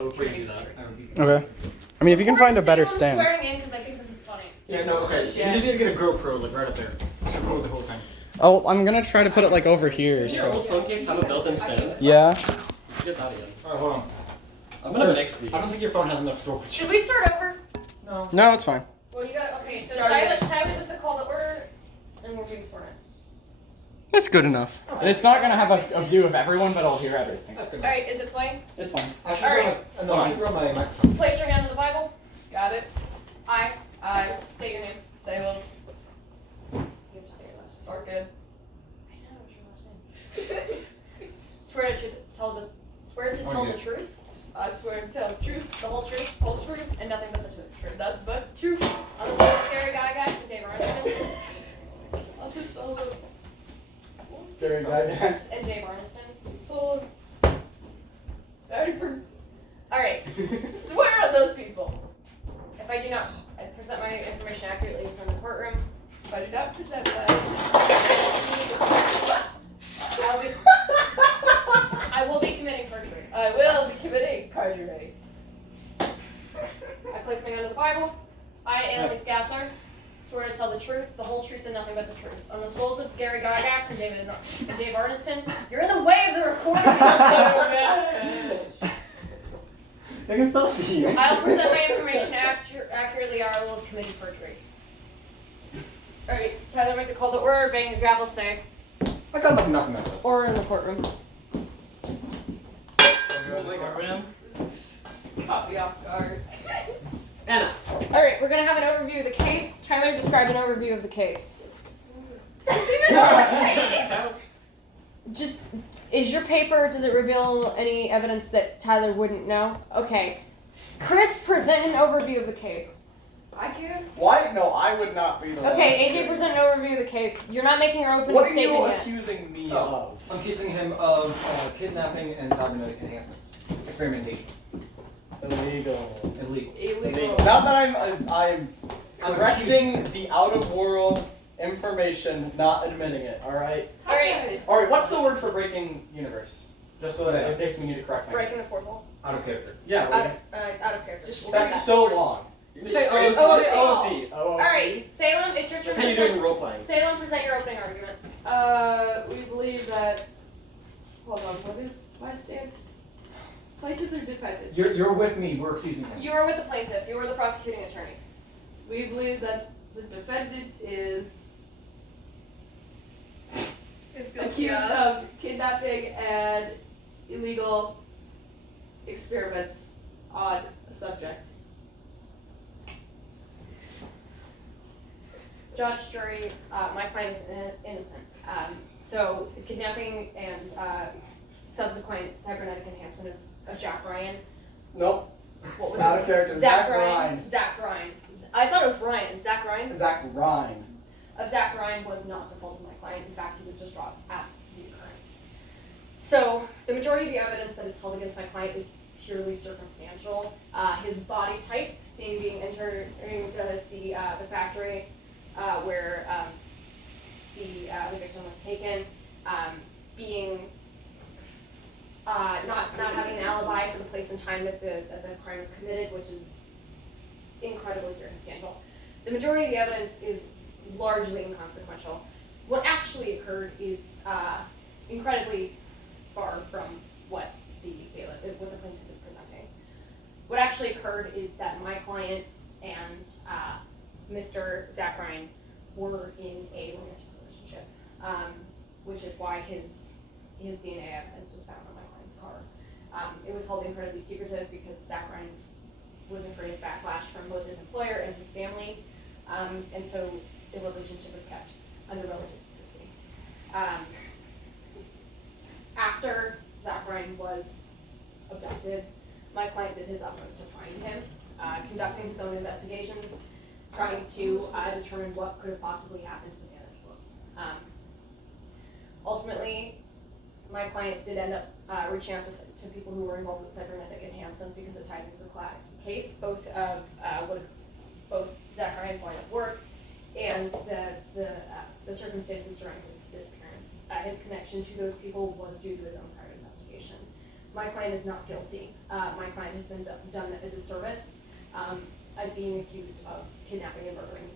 Before you do that. Okay. I mean, if you can find a better I'm stand. swearing in because I think this is funny. Yeah, no, okay. You just need to get a GoPro, like, right up there. Just record the whole thing. Oh, I'm gonna try to put it like over here. Your So. old phone case have a built-in stand? Yeah. You should get that again. Alright, hold on. I'm gonna First, mix these. I don't think your phone has enough storage. Should we start over? No. No, it's fine. Well, you got okay. So Start it. Tyler does the call to order, and we're being sworn in. It's good enough. And it's not gonna have a view of everyone, but I'll hear everything. That's good. All right, is it playing? It's fine. I should Alright. run my microphone. Place your hand on the Bible. Got it. I I, state your name. Salem. You have to say your last name. Orchid. I know it's your last name. Swear to tell the truth, I swear to tell the truth, the whole truth, and nothing but the truth. nothing but the truth. On the soul of Gary Gygax and Dave Arneston. On the soul of Very good. And Dave Arneston. soul of. All right. Swear on those people. If I do not present my information accurately from the courtroom, If I do not present my. I will be committing perjury. I will be committing perjury. I place my hand on the Bible. I, Annalise Gassler, swear to tell the truth, the whole truth, and nothing but the truth. On the souls of Gary Gygax and Dave Arneston. You're in the way of the recording. They can still see you. I will present my information accurately, or I will have committed perjury. Alright, Tyler, make the call to order. Bang your gavel, say. I got nothing out of this. Or in the courtroom. Caught me off guard. Anna. Alright, we're gonna have an overview of the case. Tyler, describe an overview of the case. Just, is your paper, does it reveal any evidence that Tyler wouldn't know? Okay. Chris, present an overview of the case. I can. Why? No, I would not be the one. Okay, AJ, present an overview of the case. You're not making your opening What are statement you yet. accusing me Oh. of? I'm accusing him of kidnapping and cybernetic enhancements. Experimentation. Illegal. Illegal. Illegal. Not that I'm correcting the out of world information, not admitting it. All right. Alright. All right. What's the word for breaking universe? Just so that in case we need to correct things. Breaking the fourth wall. Out of character. Yeah. Out of character. Just We'll go That's back. so long. You say OOC. OOC. Alright, Salem, it's your turn to Pretend you're doing role playing. Salem, present your opening argument. We believe that. Hold on, what is my stance? Plaintiff or defendant? You're with me. We're accusing him. You are with the plaintiff. You are the prosecuting attorney. We believe that the defendant is accused of kidnapping and illegal experiments on a subject. Judge, jury, my client is innocent. So the kidnapping and subsequent cybernetic enhancement of Jack Ryan. Nope. What was Out his of character. name? Zach Ryan. Ryan. Zach Ryan. I thought it was Ryan. Zach Ryan. Zach Ryan. Zach Ryan was not the fault of my client. In fact, he was just dropped at the occurrence. So the majority of the evidence that is held against my client is purely circumstantial. His body type, seen being entering the factory where the victim was taken, being not having an alibi for the place and time that the crime was committed, which is incredibly circumstantial. The majority of the evidence is largely inconsequential. What actually occurred is incredibly far from what the plaintiff is presenting. What actually occurred is that my client and Mr. Zach Ryan were in a romantic relationship, which is why his DNA evidence was found on my client's car. It was held incredibly secretive because Zach Ryan was afraid of backlash from both his employer and his family, and so the relationship was kept under relative secrecy. After Zach Ryan was abducted, my client did his utmost to find him, conducting his own investigations, trying to determine what could have possibly happened to the man that he looked. Ultimately, my client did end up reaching out to people who were involved with cybernetic enhancements because it tied into the case, both of both Zach Ryan's line of work and the circumstances surrounding his disappearance. His connection to those people was due to his own prior investigation. my client is not guilty. My client has been done a disservice of being accused of kidnapping and murdering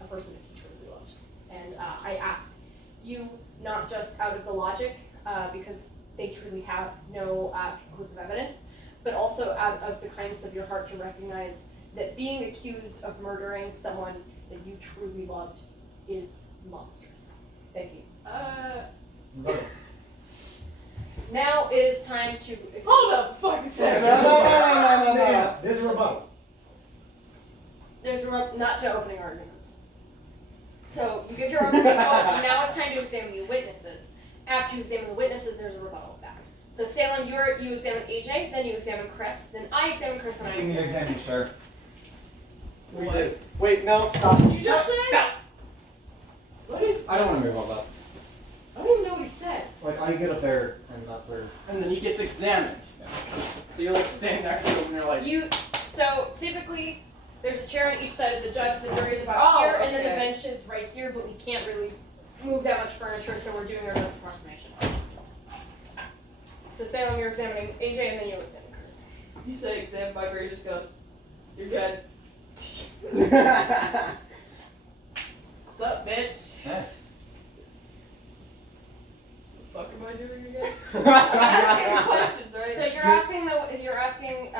a person that he truly loved. And I ask you, not just out of the logic, because they truly have no conclusive evidence, but also out of the kindness of your heart to recognize that being accused of murdering someone that you truly loved is monstrous. Thank you. Now it is time to. Hold up, fucking second. No. There's a rebuttal. There's not to opening arguments. So you give your argument, now it's time to examine the witnesses. After you examine the witnesses, there's a rebuttal back. So Salem, you examine AJ, then you examine Chris, then I examine Chris, and I You need to examine. examine each other. We did. Wait, no, stop. What did you just say? No. What did, I don't want to move all that. I don't even know what he said. Like, I get up there, and that's where. And then he gets examined. So you're like standing next to him and you're like, So typically, there's a chair on each side of the judge, the jury's about here, and then the okay. bench is right here, but we can't really move that much furniture, so we're doing our best approximation. So Salem, you're examining AJ, and then you examine Chris. You say exam, my brain just goes, you're good. What's up, bitch? Yeah. What the fuck am I doing again? Asking questions, right? So you're asking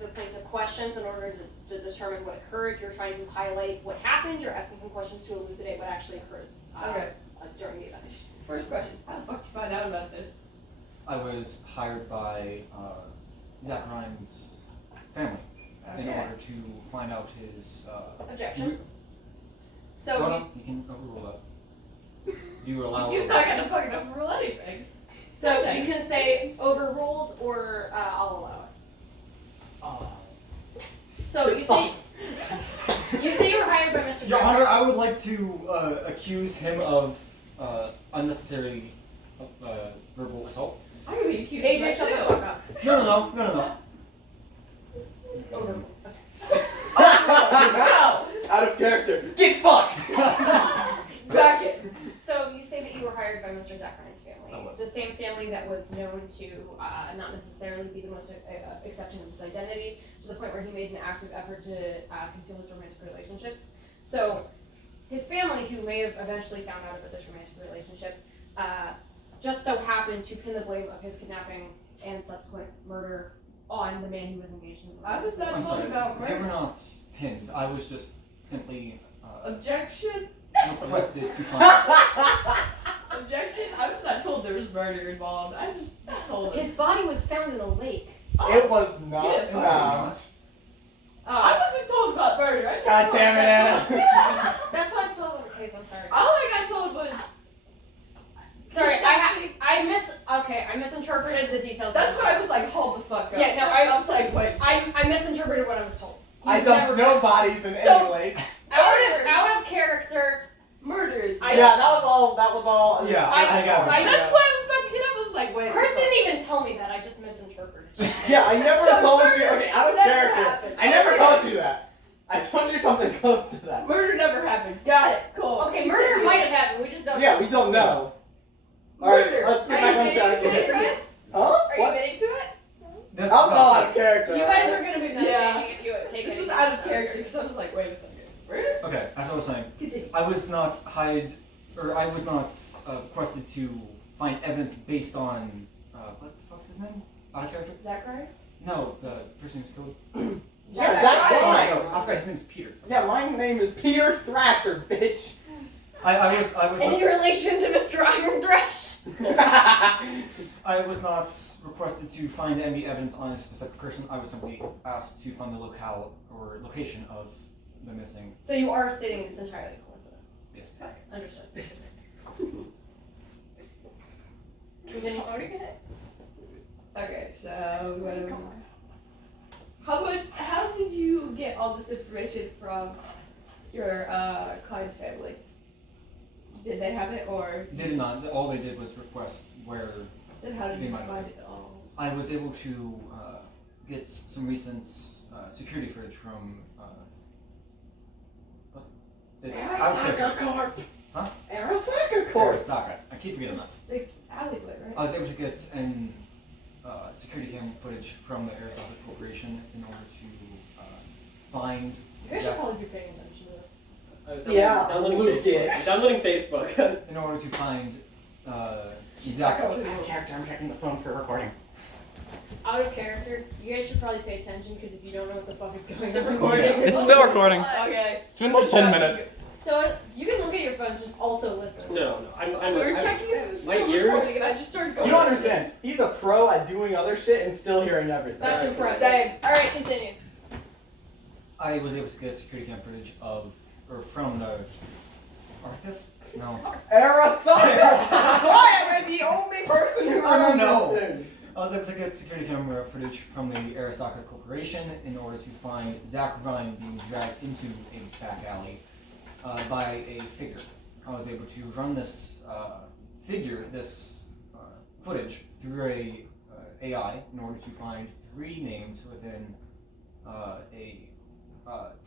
the plaintiff questions in order to determine what occurred. You're trying to highlight what happened. You're asking him questions to elucidate what actually occurred Okay. During the event. First question, how the fuck did you find out about this? I was hired by Zach Ryan's family in Okay. order to find out his. Objection. Hold So on, you can overrule that. You allow. He's not gonna fucking overrule anything. you can say overruled or I'll allow it. So you say you were hired by Mr. Your Jackson. Honor, I would like to accuse him of unnecessary verbal assault. I'm gonna be accused AJ, of shut the that fuck up. No. Overruled. No! Out of character. Get fucked! Back it. So you say that you were hired by Mr. Zach Ryan's I family. was. The same family that was known to not necessarily be the most accepting of his identity, to the point where he made an active effort to conceal his romantic relationships. So his family, who may have eventually found out about this romantic relationship, just so happened to pin the blame of his kidnapping and subsequent murder on the man he was engaged in. I was not I'm told sorry. about They were murder. not pinned. I was just simply Objection? requested to find. Objection? I was not told there was murder involved. I just told His us. body was found in a lake. It was You not didn't fucking found. I wasn't told about murder. I just God told damn it, Anna. That's why I still have the case. I'm sorry. All I got told was Sorry, I misinterpreted the details. that's what I was like, hold the fuck up. Yeah, no, I was like, wait. I misinterpreted what I was told. He I was dumped never no bodies in So- any lakes. out of character. Murder is. I- Yeah, that was all. Yeah, I got it. I- That's why I was about to get up. I was like, wait. Chris didn't even tell me that. I just misinterpreted. Yeah, I never So told murder you. Okay, out of never character. happened. I never told you that. I told you something close to that. Murder never happened. Got it. Cool. Okay, murder might have happened. We just don't. Yeah, we don't know. Alright, Murder. let's get Are back you on admitting track to it, here. Chris? Huh? Are you What? admitting to it? This That was all out is of character. You guys are gonna be Yeah. meditating if you take This was anything out of else character because I was like, wait a second. Murder? okay. As I was saying, Continue. I was not requested to find evidence based on what the fuck's his name? Out of character? Zach Ryan? No, the person who was killed. Yeah, Zach Oh, Ryan. no, I forgot his name's Peter. Yeah, my name is Peter Thrasher, bitch. I was Any relation to Mr. Iron Thresh? I was not requested to find any evidence on a specific person. I was simply asked to find the locale or location of the missing. So you are stating it's entirely coincidence. Yes. Okay, understood. Continue. Okay, so how did you get all this information from your client's family? Did they have it, or They did not. All they did was request where then how did They you might have. find it all? I was able to get some recent security footage from. What? Arasaka Corp. Huh? Arasaka Corp. Arasaka. I keep forgetting that. It's like alleyway, right? I was able to get an security cam footage from the Aristocrat Corporation in order to find. You guys should probably be paying attention to this. Yeah, downloading Luke Facebook. is. Downloading Facebook. In order to find Zach. Zach. I'm checking the phone for recording. Out of character, you guys should probably pay attention because if you don't know what the fuck is going on. Is it recording? It's still recording. Okay. It's been like 10 minutes. So you can look at your phone, just also listen. No, I'm We were checking if it was my still ears- recording, and I just started going. You don't understand. He's a pro at doing other shit and still hearing everything. That's Sorry. impressive. Same. Alright, continue. I was able to get security cam footage from the Arcus? No. Aristocrat! Why am I the only person who I don't know. remembers things? I was able to get security camera footage from the Aristocrat Corporation in order to find Zach Ryan being dragged into a back alley by a figure. I was able to run this footage through a AI in order to find 3 names within a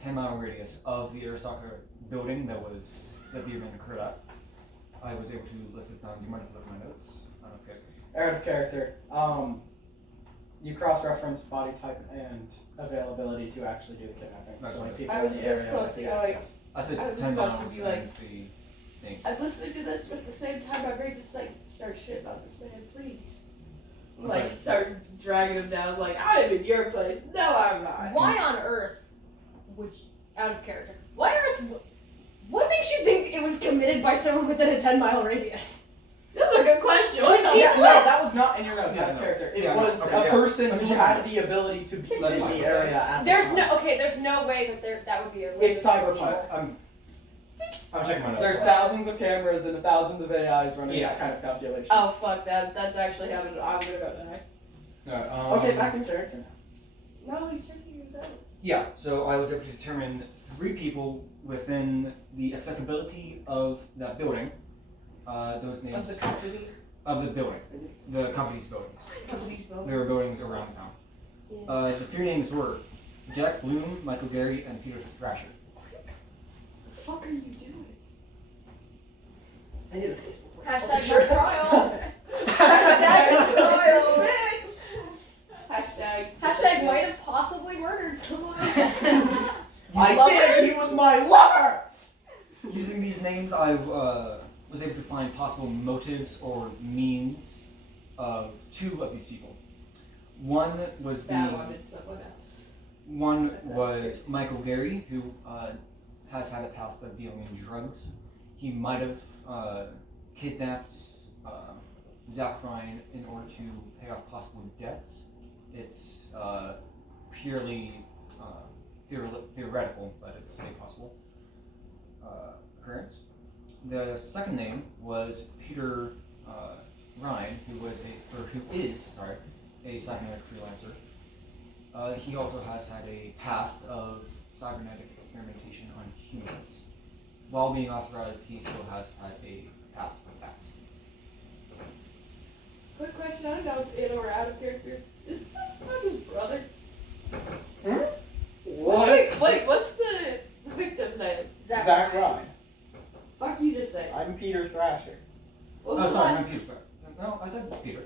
10-mile radius of the Aristocrat building that the event occurred at. I was able to list this down. Do you mind if I look at my notes? Okay. Out of character. You cross-reference body type and availability to actually do the kidnapping. That's So right. many people I was in the area supposed with to the go, like, access. I said I was 10 about to miles be like- and the names. I'm listening to this, but at the same time, my brain just like starts shit about this man. Please. I'm Like sorry. start dragging him down. Like I'm in your place. No, I'm not. Why on earth, out of character, why on earth, what makes you think it was committed by someone within a 10-mile radius? That's a good question. What the Yeah, no, that was not in your notes. Yeah, Out of no. character. It Yeah, no. was Okay, a yeah. person Let me who check my had the notes. ability to be in Let me the check my area notes. at the There's time. there's no way that would be a It's list of people. cyberpunk. I'm checking my notes. There's thousands of cameras and thousands of AIs running Yeah. that kind of calculation. Oh fuck that. That's actually happened. I'm gonna go die. Okay, back in character. No, he's checking his notes. Yeah, so I was able to determine 3 people within the accessibility of that building. Those names Of the company. of the building, the company's building. Company's building. There were buildings around town. Yeah. The 3 names were Jack Bloom, Michael Gary, and Peter Thrasher. What the fuck are you doing? I need a Facebook. Hashtag your trial. Hashtag might have possibly murdered someone. I Lovers. did it! He was my lover! Using these names, I was able to find possible motives or means of 2 of these people. One was That wanted someone else. One was Michael Gary, who has had a past of dealing in drugs. He might have kidnapped Zach Ryan in order to pay off possible debts. It's purely theoretical, but it's a possible occurrence. The second name was Peter Ryan, who is a cybernetic freelancer. He also has had a past of cybernetic experimentation on humans. While being authorized, he still has had a past with that. Quick question, I don't know if in or out of character. Is that not his brother? What? What's the victim's name? Zach Ryan. Fuck you just said. I'm Peter Thrasher. What Oh, was the sorry, last? I'm Peter. No, I said Peter.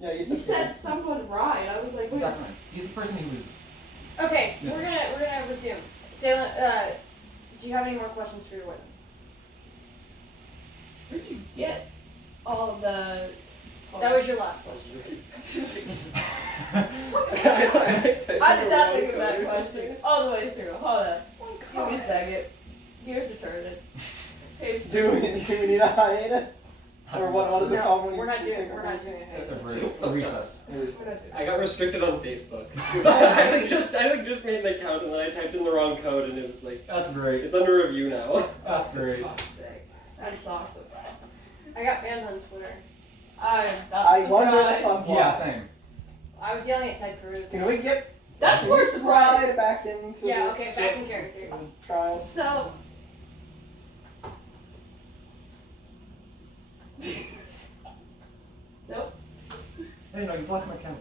Yeah, you You said said someone Ryan. I was like, wait. Zach Ryan. He's the person who was. Okay, Yes. we're gonna resume. Salem, do you have any more questions for your witness? Where'd you get all of the? That was your last question. I did not think of that question all the way through. Hold on. Give me a second. Here's a turn. Here's Do we need a hiatus? Or what is it called when you we're not take doing a we're not doing it. A recess. I got restricted on Facebook. I just made an account and then I typed in the wrong code and it was like, That's great. it's under review now. That's great. Fuck's sake. That's awesome. I got banned on Twitter. I'm not I wonder the surprised. fun Yeah, part. same. I was yelling at Ted Cruz. Can we get That's worse than mine. slide back into Yeah, the, okay, back in character. the trials? So. Nope. Hey, no, you blocked my camera.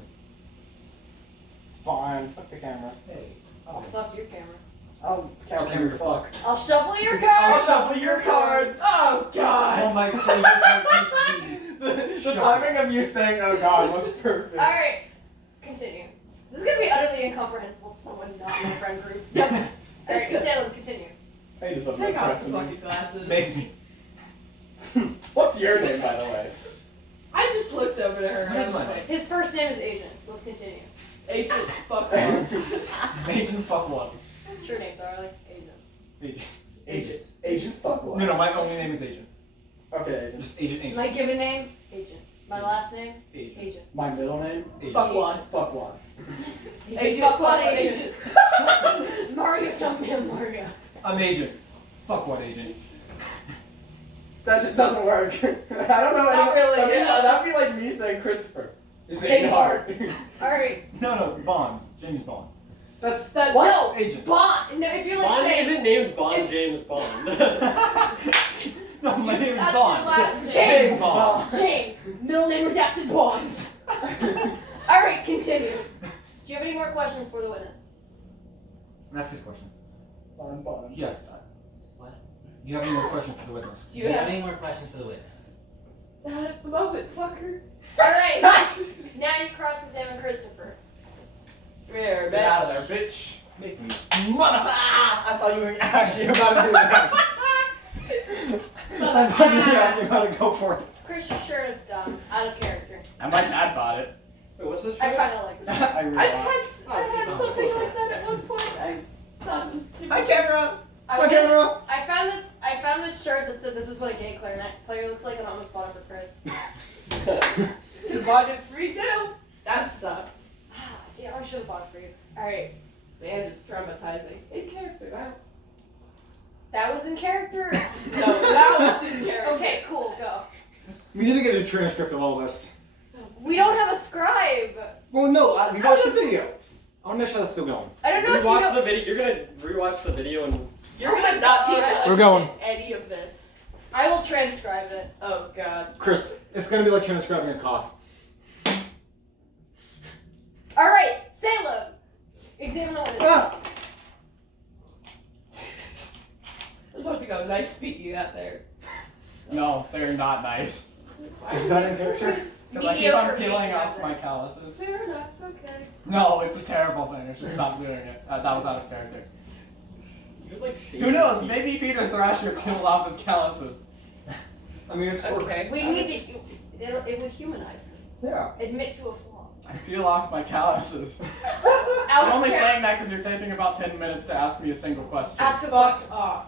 It's fine. Fuck the camera. Hey. I'll fuck your camera. I'll camera camera your fuck. I'll shuffle your I'll cards. shuffle your cards. Oh God. One might say your cards need to be. The timing of you saying "oh God" was perfect. All right, entirely incomprehensible to someone not in my friend group. Yep. Alright, Salem, continue. Hey, does that Take make off sense the to me? fucking glasses. Maybe. What's your name, by the way? I just looked over to her What and I is was my like, name? His first name is Agent. Let's continue. Agent, fuck off. Agent fuck one. True name, darling. Agent. Agent. Agent. Agent fuck what? No, my only name is Agent. Okay. Just Agent. My given name, Agent. My last name, Agent. Agent. My middle name? Agent. Fuck one. Fuck one. Agent, fuck one, Agent. Mario, tell me I'm Mario. I'm Agent. Fuck what Agent? That just doesn't work. I don't know. Not really, yeah. That'd be like me saying Christopher. You're Same saying hard. Alright. No, Bonds. James Bond. That's That what? No, Agent. Bond. No, if you're like Bond saying isn't named Bond James Bond. No, my name is That's Bond. your last name. James Bond. James, middle name redacted Bonds. Alright, continue. Do you have any more questions for the witness? That's his question. Bond. Yes. What? Do you have any more questions for the witness? Do Do you you have have any more questions for the witness? not at the moment, fucker? Alright, now you cross-examine Christopher. There, Get out of there, bitch. Make me. I thought you were actually about to do that. I thought you were actually about to go for it. Chris, your shirt is dumb. Out of character. And my dad bought it. Wait, what's this? I shirt? kinda like it. I really I've want- had something like that at one point. I thought it was super. Hi, camera. I My went- camera. I found this shirt that said this is what a gay clarinet player looks like, and I almost bought it for Chris. You bought it free too. That sucked. Damn, I should have bought it for you. Alright. Man, it's traumatizing. In character, now. That was in character? No, that was in character. Okay, cool, go. We need to get a transcript of all this. We don't have a scribe. Well, no, we watched the video. I want to make sure that's still going. I don't know if you Rewatch know. the video. You're gonna rewatch the video and. You're gonna not be able to We're going. understand any of this. I will transcribe it. Oh god. Chris, it's gonna be like transcribing a cough. Alright, Salem. Examine the witness. Ah. I was about to go, nice feet you got there. No, they're not nice. Is that in character? Because I keep Mediocre on peeling feet, off that's my it. calluses. Fair enough, okay. No, it's a terrible thing. I should stop doing it. That was out of character. You're like Who knows? Maybe Peter Thrasher peeled off his calluses. I mean, it's work. Okay. We need to. It would humanize him. Yeah. Admit to a flaw. I peel off my calluses. Out I'm of only char- saying that because you're taking about 10 minutes to ask me a single question. Ask a question. Fuck off.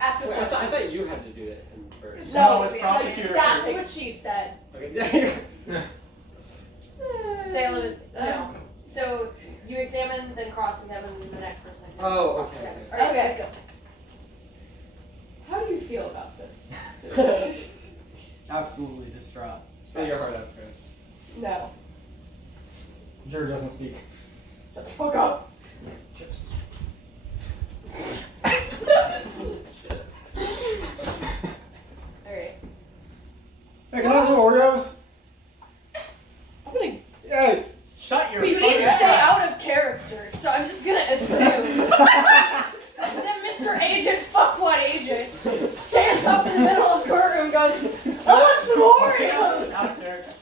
Ask a Wait, question. I thought you had to do it first. No, it's like, prosecutor that's first. what she said. Okay. Salem, no. So you examine, then cross-examine the next person. Oh, okay. Alright, Okay. guys, go. How do you feel about this? Absolutely distraught. Spill your heart out, Chris. No. Jared doesn't speak. Shut the fuck up. Chips. Alright. Hey, can I have some Oreos? I'm gonna. Hey. Shut your But you fucking didn't say trap. out of character, so I'm just gonna assume that Mr. Agent, fuck what agent, stands up in the middle of the courtroom and goes, I want some Oreos! Out of character.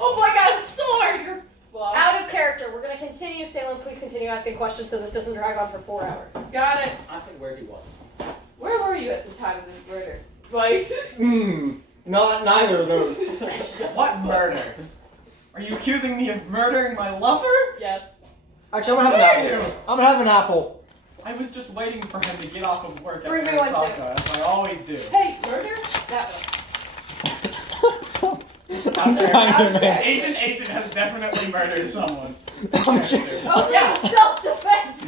Oh my god, sword! You're fucked. Out of character. We're gonna continue. Salem, please continue asking questions so this doesn't drag on for 4 hours. Got it. Ask him where he was. Where were you at the time of this murder? Like. Not neither of those. What murder? Are you accusing me of murdering my lover? Yes. Actually, I'm gonna have an apple. I'm gonna have an apple. I was just waiting for him to get off of work at Bring me one, too. Osaka, as I always do. Hey, murder? That one. Out there. Iron Man. Agent has definitely murdered someone. I'm kidding. Oh, yeah, self-defense!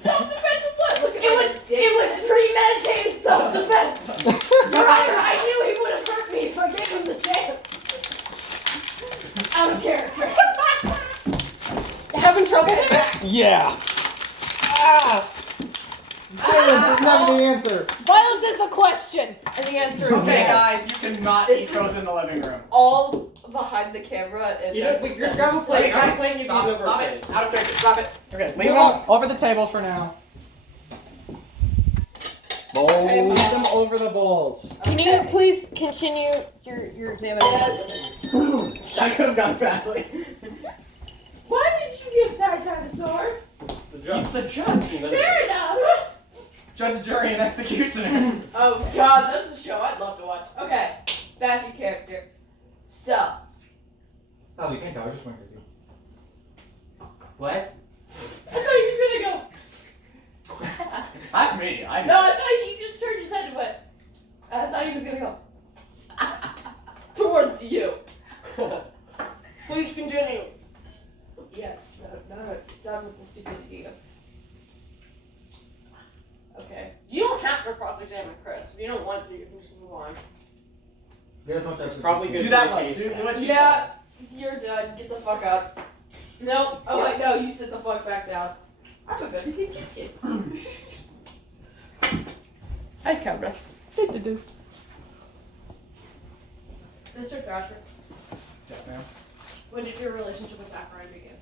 Self-defense of what? Look at It was premeditated self-defense! Your Honor, I knew he would have hurt me if I gave him the chance! Out of character. Having trouble? Yeah. Violence is never the answer. Violence is the question! And the answer is Okay, yes. guys, you cannot This eat those in the living room. all behind the camera and You know, that's wait, a you're sentence. grab a plate. Okay, Grab a guys, plate and you stop, can go stop over it. Out of character. Stop it. Okay, leave Come them on. over the table for now. Hey, Move them over the bowls. Can you please continue your examination? That could have gone badly. Why you get that dinosaur. The He's judge. the judge. Fair enough. Judge, jury, and executioner. Oh god, that's a show I'd love to watch. Okay, back in character. So, Oh, you can't tell. I was just wondering. What? I thought he was gonna go. That's me. I No, I thought he just turned his head and went. I thought he was gonna go towards you. Please continue. Yes, no, done with the stupidity. Okay. You don't have to cross-examine Chris. If you don't want to, you can just move on. There's no It's probably good Do for that the one. case. Do what you Yeah, you're done. Get the fuck up. Nope. Oh wait, no, you sit the fuck back down. I forgot to teach you. Hi, camera. Mr. Thrasher, Yes, ma'am. when did your relationship with Zachary begin?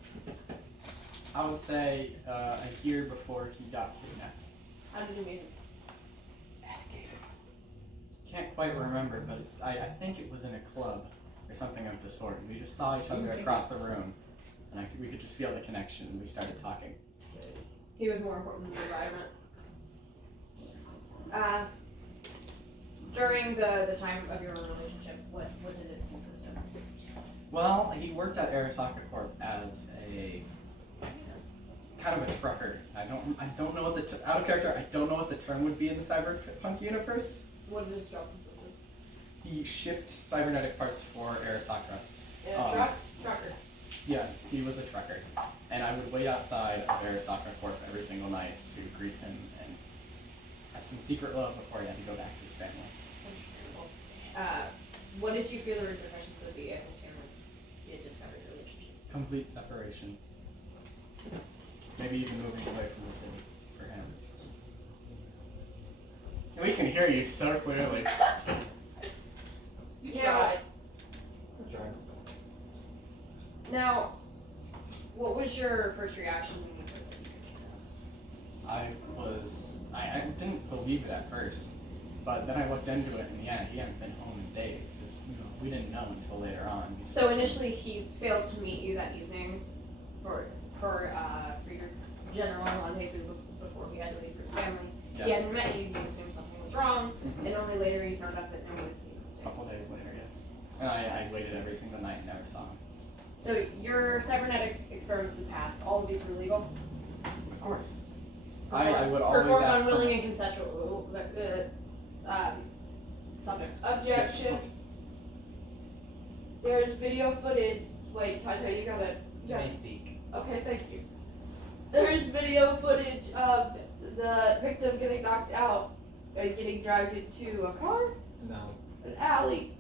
I would say a year before he got kidnapped. How did you meet him? Can't quite remember, but I think it was in a club or something of the sort. We just saw each other across the room, and we could just feel the connection, and we started talking. He was more important than the environment. During the time of your relationship, what did it consist of? Well, he worked at Arasaka Corp as a kind of a trucker. I don't know what the out of character. I don't know what the term would be in the cyberpunk universe. What did his job consist of? He shipped cybernetic parts for Arasaka. In a trucker. Yeah, he was a trucker, and I would wait outside of Arasaka Corp every single night to greet him and have some secret love before he had to go back to his family. What did you feel the repercussions would be if his family did discover your relationship? Complete separation. Maybe even moving away from the city for him. We can hear you so clearly. You Yeah. tried. Now, what was your first reaction when you heard that? I didn't believe it at first, but then I looked into it, and yeah, he hadn't been home in days because we didn't know until later on. So initially, he failed to meet you that evening for your general rendezvous before he had to leave for his family. Yeah. He hadn't met you. You assumed something was wrong, Mhm. and only later you found out that no one had seen him. A couple days later, yes. And I waited every single night and never saw him. So your cybernetic experiments in the past, all of these were legal? Of course. I would always performed ask on willing permission. and consensual subjects. Yes, of Objection. course. There's video footage. Wait, Tasha, you got it. You may speak. Okay, thank you. There's video footage of the victim getting knocked out and getting dragged into a car, No. an alley.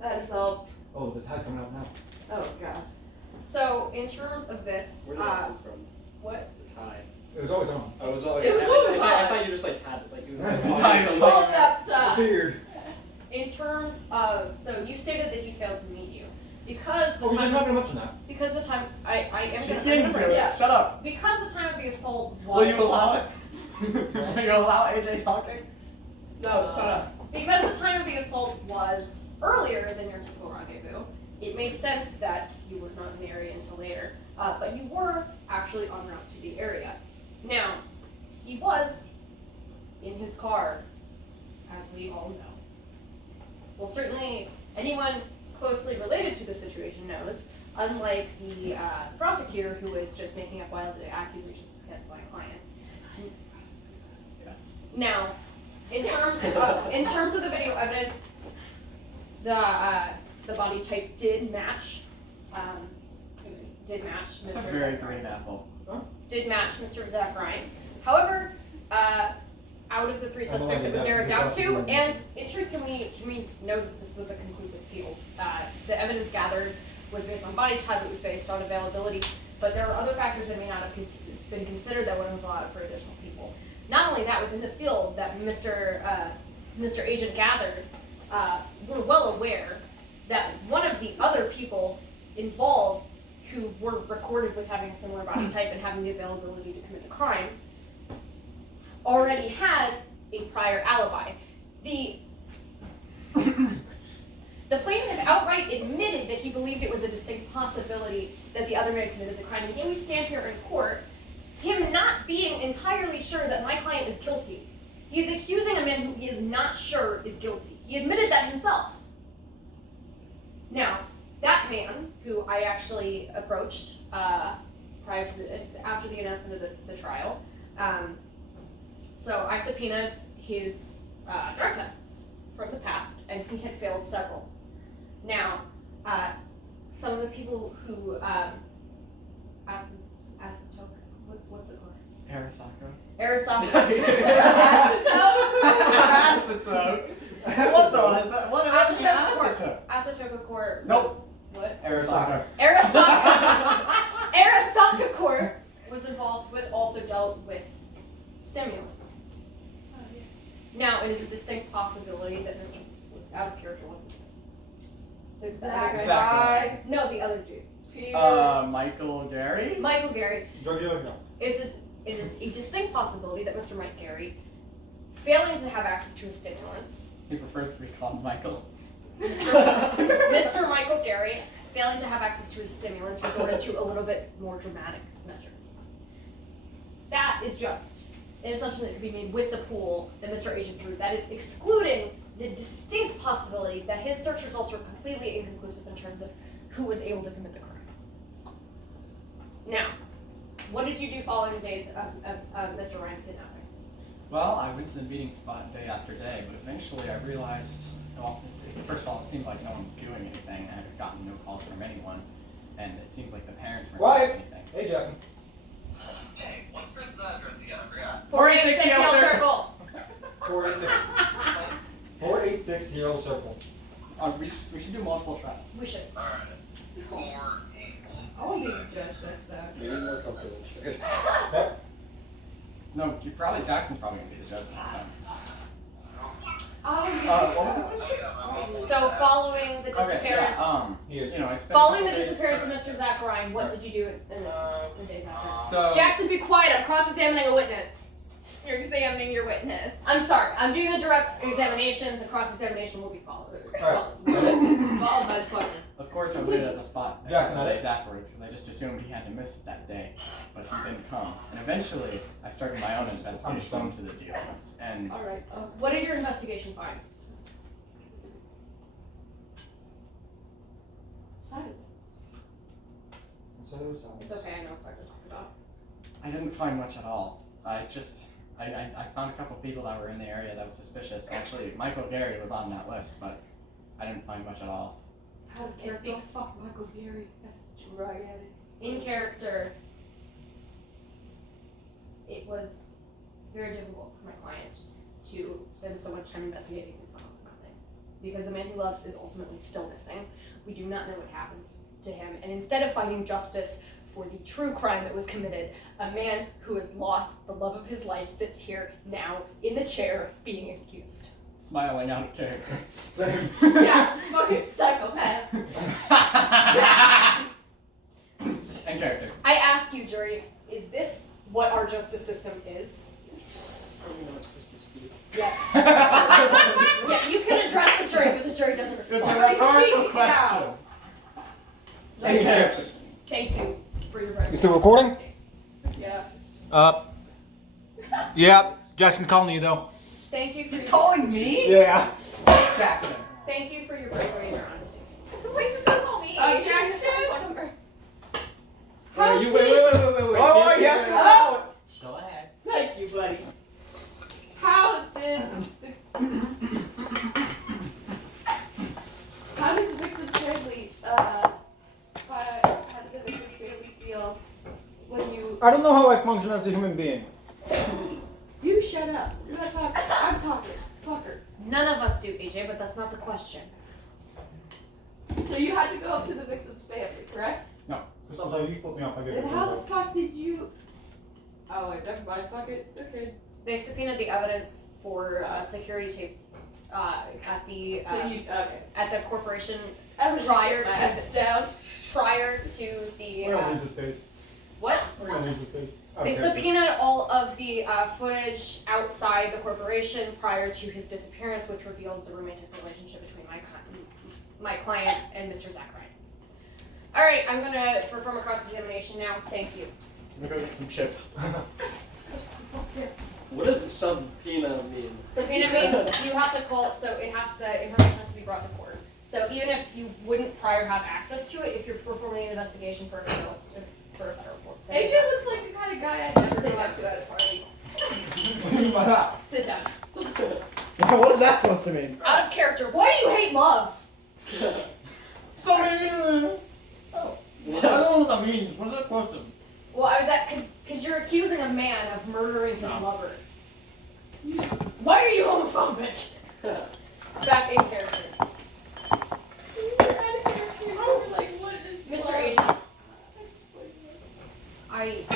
That is all. Oh, the tie's coming out now. Oh god. So in terms of this, Where did that come from? what? The tie. It was always on. I was always. It was always I on. thought you just like had it. Like it was. The Like, tie's oh, on. Hold that up. Weird. In terms of, so you stated that he failed to meet you because the Oh, we didn't time, talk much on that. because the time I am She's gonna into remember it. yeah. Shut up. because the time of the assault was Will you allow it? Will you allow AJ talking? No, cut up. because the time of the assault was earlier than your typical rendezvous. It made sense that you were not in the area until later, but you were actually en route to the area. Now, he was in his car, as we all know. Well, certainly anyone closely related to the situation knows, unlike the prosecutor who was just making up wild accusations against my client. Yes. Now, in terms of the video evidence, the body type did match Mr. It's a very green apple. Did match Mr. Zach Ryan. However, out of the three suspects, it was narrowed down to, and in truth, can we know that this was a conclusive field? The evidence gathered was based on body type, it was based on availability, but there are other factors that may not have been considered that would have allowed for additional people. Not only that, within the field that Mr. Agent gathered, we're well aware that one of the other people involved who were recorded with having a similar body type and having the availability to commit the crime already had a prior alibi. The The plaintiff outright admitted that he believed it was a distinct possibility that the other man committed the crime. And here we stand here in court, him not being entirely sure that my client is guilty. He's accusing a man who he is not sure is guilty. He admitted that himself. Now, that man, who I actually approached prior to after the announcement of the trial, so I subpoenaed his drug tests from the past, and he had failed several. Now, some of the people who acetoke, what's it called? Arasaka. Acetoke. Acetoke. What the is that? What is Acetoke. acetoke? Acetoke court. Nope. What? Arasaka. Arasaka court was involved with, also dealt with stimulants. Now, it is a distinct possibility that Mr. out of character, what's his name? Zach Zach Rye. No, the other dude. Peter. Michael Gary. Michael Gary. Drug dealer? No. It is a distinct possibility that Mr. Mike Gary, failing to have access to his stimulants, He prefers to be called Michael. Mr. Michael Gary, failing to have access to his stimulants, resorted to a little bit more dramatic measures. That is just an assumption that could be made with the pool that Mr. Agent drew. That is excluding the distinct possibility that his search results were completely inconclusive in terms of who was able to commit the crime. Now, what did you do following the days of Mr. Ryan's kidnapping? Well, I went to the meeting spot day after day, but eventually I realized, well, first of all, it seemed like no one was doing anything. I had gotten no calls from anyone, and it seems like the parents weren't doing anything. Hey, Jackson. Hey, what's Chris's address again? I forgot. 486 Yale Circle. 486. 486 Yellow Circle. We should do multiple trials. We should. Alright. 4, 8. I want to be the judge next time. Maybe more comfortable. Yep. No, Jackson's probably gonna be the judge next time. What was the question? So following the Okay, disappearance, yeah, I spent following a the couple days- disappearance of Mr. Zach Ryan, what did you do in the days after? So, Jackson, be quiet. I'm cross-examining a witness. You're examining your witness. I'm sorry. I'm doing the direct examination. The cross-examination will be followed. Followed by the fucker. of course, I waited at the spot Jackson, a couple I days afterwards because I just assumed he had to miss it that day, but he didn't come. And eventually, I started my own investigation into the deals, and All right. What did your investigation find? It's okay. I know it's hard to talk about. I didn't find much at all. I found a couple people that were in the area that was suspicious. Actually, Michael Gary was on that list, but I didn't find much at all. Out of It's character. Fuck Michael Gary. Right at it. In character, it was very difficult for my client to spend so much time investigating nothing, because the man he loves is ultimately still missing. We do not know what happens to him, and instead of finding justice for the true crime that was committed, a man who has lost the love of his life sits here now in the chair being accused. Smiling out of character. Yeah, fucking psychopath. In character. I ask you, jury, is this what our justice system is? Probably not supposed to speak. Yes. Yeah, you can address the jury, but the jury doesn't It's respond. a rhetorical Speak question. now. Any chips? Thank you for your record. You still recording? Yeah. Yeah. Jackson's calling you though. Thank you for He's your calling me? Yeah. Jackson. Thank you for your bravery and your honesty. It's a waste of time. Call me. Jackson? Phone number. How Wait, did- wait. Oh, yes, no. Go ahead. Thank you, buddy. How did the victim's family feel when you? I don't know how I function as a human being. You shut up. You're not talking. I'm talking. Fucker. None of us do, AJ, but that's not the question. So you had to go up to the victim's family, correct? Sometimes you flip me off. I Then how the fuck did you? Oh wait, never mind. Fuck it. It's okay. They subpoenaed the evidence for security tapes at the Okay. at the corporation I'm just Prior shut my to ass down. prior to the We're gonna lose this face. what? We're gonna lose this face. They subpoenaed all of the footage outside the corporation prior to his disappearance, which revealed the romantic relationship between my client and Mr. Zach Ryan. All right, I'm gonna perform a cross-examination now. Thank you. I'm gonna go get some chips. What does subpoena mean? Subpoena means you have to call, so the information has to be brought to court. So even if you wouldn't prior have access to it, if you're performing an investigation for a federal court. then you Adrian have looks like the kind of guy I'd never go up to at a party. What do you mean by that? to sit down. What is that supposed to mean? Out of character. Why do you hate love? Oh, I don't know what that means. What is that question? Well, I was at, because you're accusing a man of murdering his lover. Why are you homophobic? Back in character. You're out of character. You're like, what is Mr. love? Agent,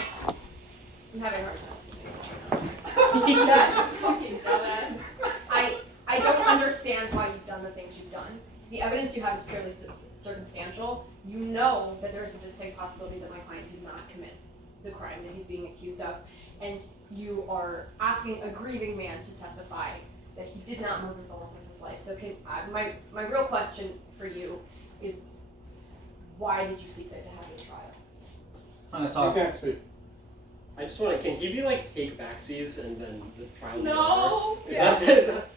I'm having a hard time. That fucking dumbass. I don't understand why you've done the things you've done. The evidence you have is purely circumstantial. You know that there is a distinct possibility that my client did not commit the crime that he's being accused of, and you are asking a grieving man to testify that he did not murder the love of his life. So my real question for you is, why did you see fit to have this trial? I saw. You can't speak. I just want to. Can he be like take backsies and then the trial? No. Is that?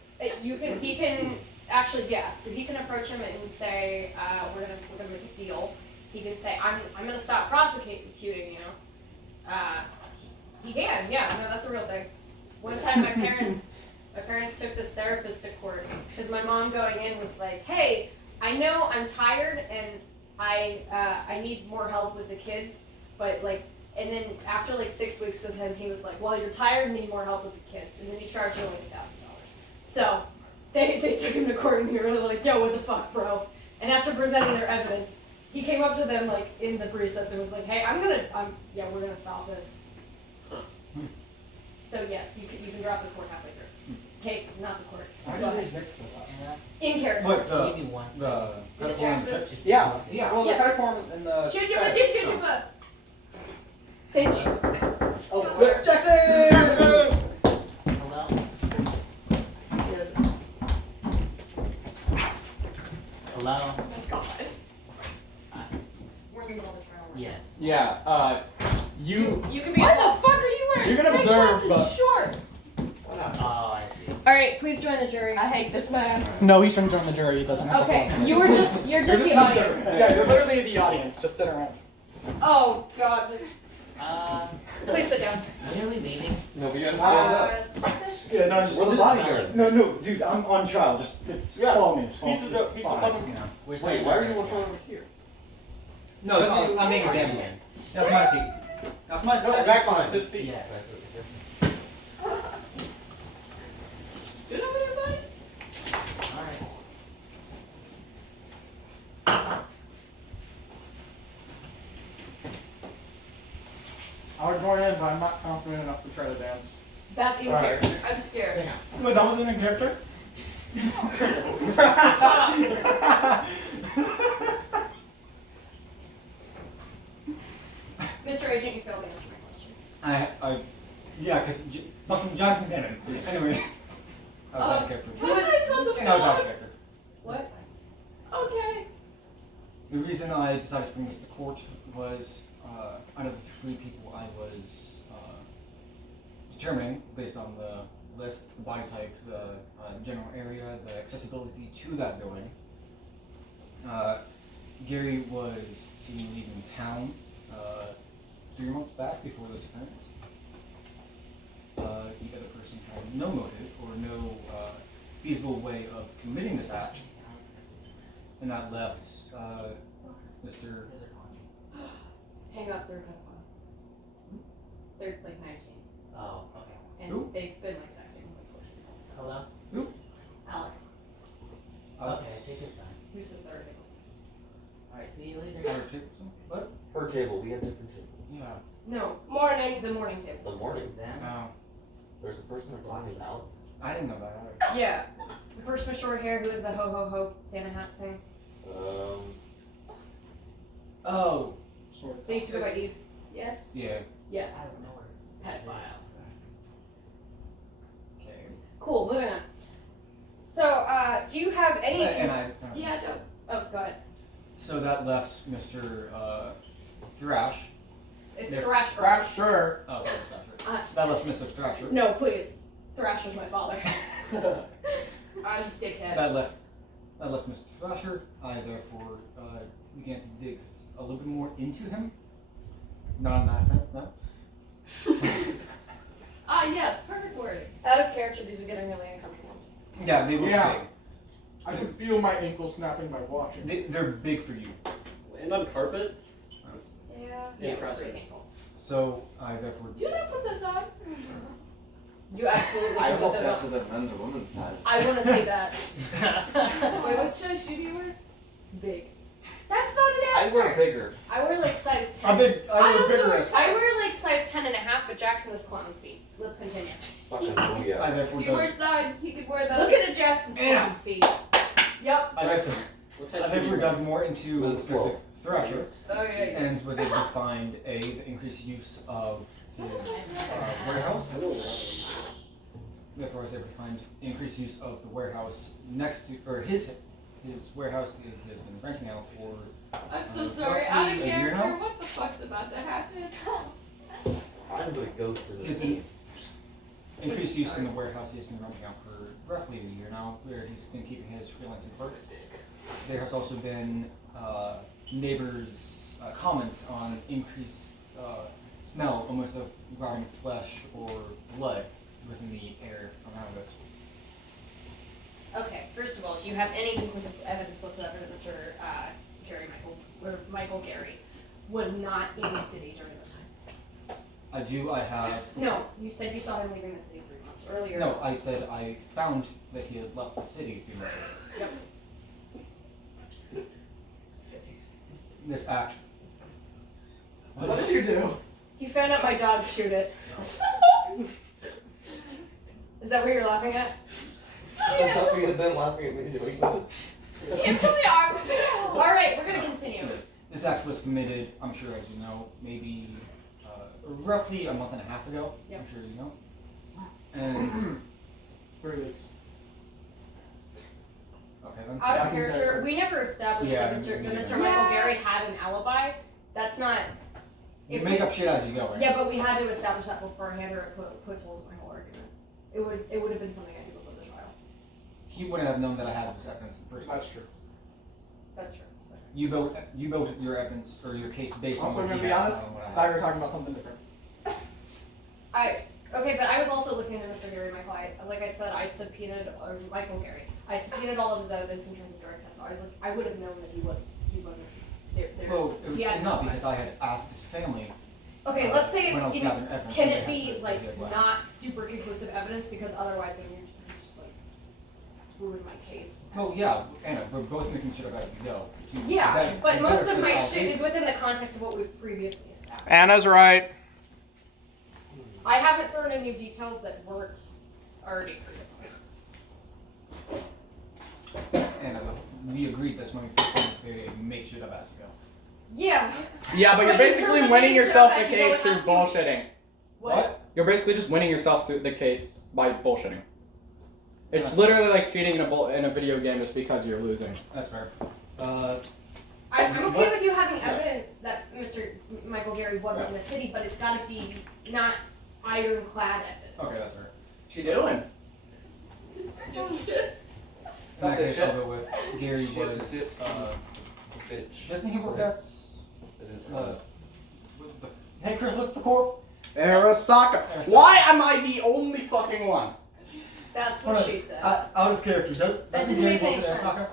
He can actually, yeah. So he can approach him and say, we're gonna make a deal. He can say, I'm gonna stop prosecuting you. He can, yeah. No, that's a real thing. One time, my parents took this therapist to court because my mom going in was like, hey, I know I'm tired and I need more help with the kids, but like. And then after like 6 weeks with him, he was like, well, you're tired and need more help with the kids. And then he charged you like $1,000. So they took him to court and he was like, yo, what the fuck, bro? And after presenting their evidence, he came up to them like in the recess and was like, hey, we're gonna stop this. So yes, you can drop the court halfway through. Case, not the court. Go ahead. In character. What Give me one. the The Jackson? Yeah. Yeah. Well, Yeah. the catacombs and the. Shoot your butt. Thank you. Oh, quick. Jackson. Hello? Hello? Oh my god. We're in the middle of the trial. right? Yes. Yeah. You. You can be. What the fuck are you wearing? You can Tank observe, top and but- shorts. Oh, I see. All right, please join the jury. I hate this man. No, he shouldn't join the jury. He doesn't have Okay, to. you're just the audience. Yeah, you're literally the audience. Just sit around. Oh God, please sit down. When are we leaving? No, we gotta Six-ish? Yeah, no, just Where's the bodyguards. balance? No, dude, I'm on trial. Just Yeah. follow me. Just follow Piece of me. the piece of Fine. fucking. Where's Wait, the why are others? you on over here? No, I'm making example. That's my seat. That's my. No, Zach's on his seat. Yeah, that's what Good over there, buddy. Alright. I would join in, but I'm not confident enough to try to dance. Beth, in All right. character. I'm scared. Wait, that wasn't in character. Mr. Agent, you failed to answer my question. Yeah, because fucking Jackson Cannon. Anyway, I was out of character. Can I say something? I was out of character. What? Okay. The reason I decided to bring this to court was out of the 3 people I was determining based on the list, the body type, the general area, the accessibility to that building. Gary was seen leaving town 3 months back before this occurrence. The other person had no motive or no feasible way of committing this act, and that left Mr. Hang up, they're pedophile. They're like 19. Oh, okay. And Who? they've been like sexting with like 14 year olds. So. Hello? Alex, Okay, take your time. who says they're ridiculous? Alright, see you later. What? Her table, we have different tables. Yeah. No, the morning table. The morning, Then? No, there's a person that belonged to Alex. I didn't know that. Yeah. The person with short hair who is the ho ho ho Santa hat thing. Oh, They used to go by Eve. Yes. yeah. Yeah. I don't know where. Pedophile. Okay. Cool, moving on. So, do you have any. And I. Yeah, Oh, go ahead. So that left Mr. Thrash. It's They're- Thrash. Thrasher. Oh, sorry, Thrasher. Uh, That left Mr. Thrasher. No, please. Thrash was my father. I'm dickhead. That left Mr. Thrasher. I therefore began to dig a little bit more into him. Not in that sense, no. Ah, yes, perfect wording. Out of character, these are getting really uncomfortable. Yeah, they look Yeah. I can feel my ankle snapping by watching. big. They're big for you. Land on carpet? Yeah. Yeah, It's impressive. pretty painful. So I therefore Do not put those on. You absolutely I can put almost those asked on. if men's or women's size. I want to see that. Wait, what size shoe do you wear? Big. That's not an I answer. wear bigger. I wear like size 10. I I was also vigorous. I wear like size 10 and a half, but Jackson is clown feet. Let's continue. Fucking booyah. I therefore If he dug. wears nines, he could wear those. Look at Jackson's Yeah. clown feet. Yep. I therefore What I type therefore of dug more into Men's specific 12. Thrasher Oh, yeah, yeah. and was able to find the increased use of his warehouse. Therefore, I was able to find increased use of the warehouse next to, or his warehouse that he has been renting out for. I'm so sorry. Out of roughly a year character. now? What the fuck's about to happen? I'm the ghost of His this. increased use in the warehouse he has been renting out for roughly a year now, where he's been keeping his freelancing work. There has also been neighbors' comments on increased smell, almost of rotting flesh or blood within the air around it. Okay, first of all, do you have any conclusive evidence whatsoever that Mr. Michael Gary was not in the city during the time? I have. No, you said you saw him leaving the city 3 months earlier. No, I said I found that he had left the city a few months ago. Yep. This act. What did you do? You found out my dog chewed it. Is that what you're laughing at? I'm laughing at them laughing at me doing this. Into the arms. Alright, we're gonna continue. This act was committed, I'm sure as you know, maybe roughly a month and a half ago. Yep. I'm sure you know. And 3 weeks. okay then. Out of Yeah. character, we never established Yeah, that me Mr. neither. Michael Yeah. Gary had an alibi. That's not. You if make we- up shit as you go, right? Yeah, but we had to establish that beforehand, or it puts holes in my whole argument. It would have been something I did before the trial. He wouldn't have known that I had this evidence in the first place. That's true. That's true. You built your evidence or your case based on Also, what I'm he gonna be has, honest. not on what I I thought have. we were talking about something different. Okay, but I was also looking into Mr. Gary Michael. Like I said, I subpoenaed Michael Gary. I subpoenaed all of his evidence in terms of drug tests. So I was like, I would have known that he wasn't there. Well, it he would had not no because I had asked his family. Okay, let's say when I it's was gathering evidence. can and they it had be said that like he had left. not super conclusive evidence because otherwise then you're just like ruin my case. Well, yeah, Anna, we're both making shit about you go. Yeah, That- but that most better of my fit all shit is cases. within the context of what we've previously established. Anna's right. I haven't thrown in new details that weren't already proven. Anna, we agreed this when we first went to make shit up as you go. Yeah. Yeah, but you're But in basically terms of winning making yourself sure the that you know case it through has to- bullshitting. What? You're basically just winning yourself through the case by bullshitting. It's Yeah. literally like cheating in a video game just because you're losing. That's fair. I'm okay What's- with you having evidence that Mr. Michael Gary wasn't in the city, but it's got to be not ironclad evidence. Okay, that's fair. She doing? Oh, shit. In that case, Shit. I'll go with Gary Shit, was. shit. Bitch. Doesn't he work at? Uh, What the- Hey, Chris, what's the corp? Arasaka. Arasaka. Why am I the only fucking one? That's what she said. Out of character. Doesn't didn't Gary make any work at sense. Arasaka?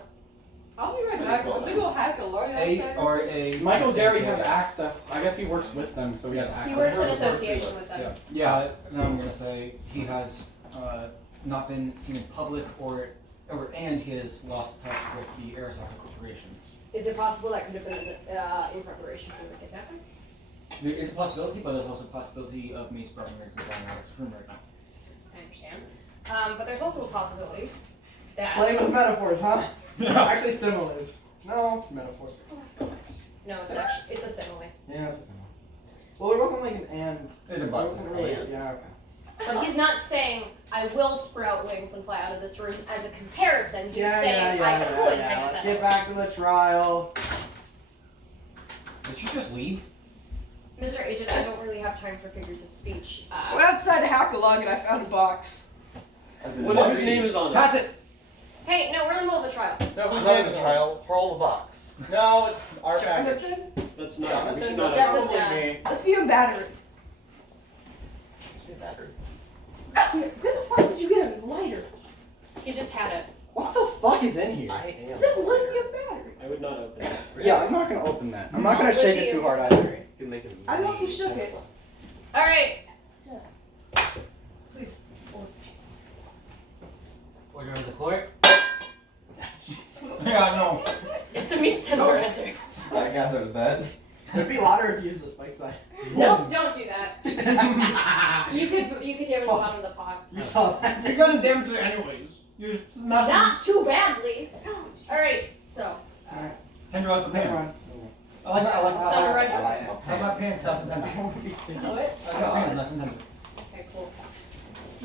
I'll be right back. Let me go hack a lawyer. A-R-A. Michael Gary has access. I guess he works with them, so he has access. He works in association with them. Yeah. Now I'm gonna say he has not been seen in public and he has lost touch with the Arasaka Corporation. Is it possible that could have been in preparation for the kidnapping? There is a possibility, but there's also a possibility of me spreading eggs around this room right now. I understand. But there's also a possibility that Playing with metaphors, huh? Yeah. Actually, similes. No, it's metaphors. no, it's actually it's a simile. Yeah, it's a simile. Well, there wasn't like an and. There's a It but. wasn't really. And. Yeah. Okay. But he's not saying I will sprout wings and fly out of this room. As a comparison, he's Yeah, saying I could. Let's hypothetically. get back to the trial. Did you just leave? Mr. Agent, I don't really have time for figures of speech. I went outside to hack along and I found a box. What if his name is on it? Pass it! Hey, no, we're in the middle of the trial. No, I'm who's not name in is the on trial. Hurl the box. it? No, it's our package. Jonathan? That's not. We Jonathan, should not That's have. his probably dad. me. Lithium battery. Say battery. Where the fuck did you get a lighter? He just had it. What the fuck is in here? I It am. says lithium battery. I would not open it. Yeah, I'm not gonna open that. I'm not gonna shake it too hard either. You can make it. I also shook it. Tesla. All right. Please. Order of the court. Yeah, no. It's a meat tender answer. I gathered that. It'd be louder if you used the spike side. No, don't do that. You could damage the bottom of the pot. You saw that. You're gonna damage it anyways. You're not. Not too badly. All right. So, Tenderize the pan. Run. I like my Sound right. I like I like my pants nice and tender. know it. I like my pants nice and tender. Okay, cool.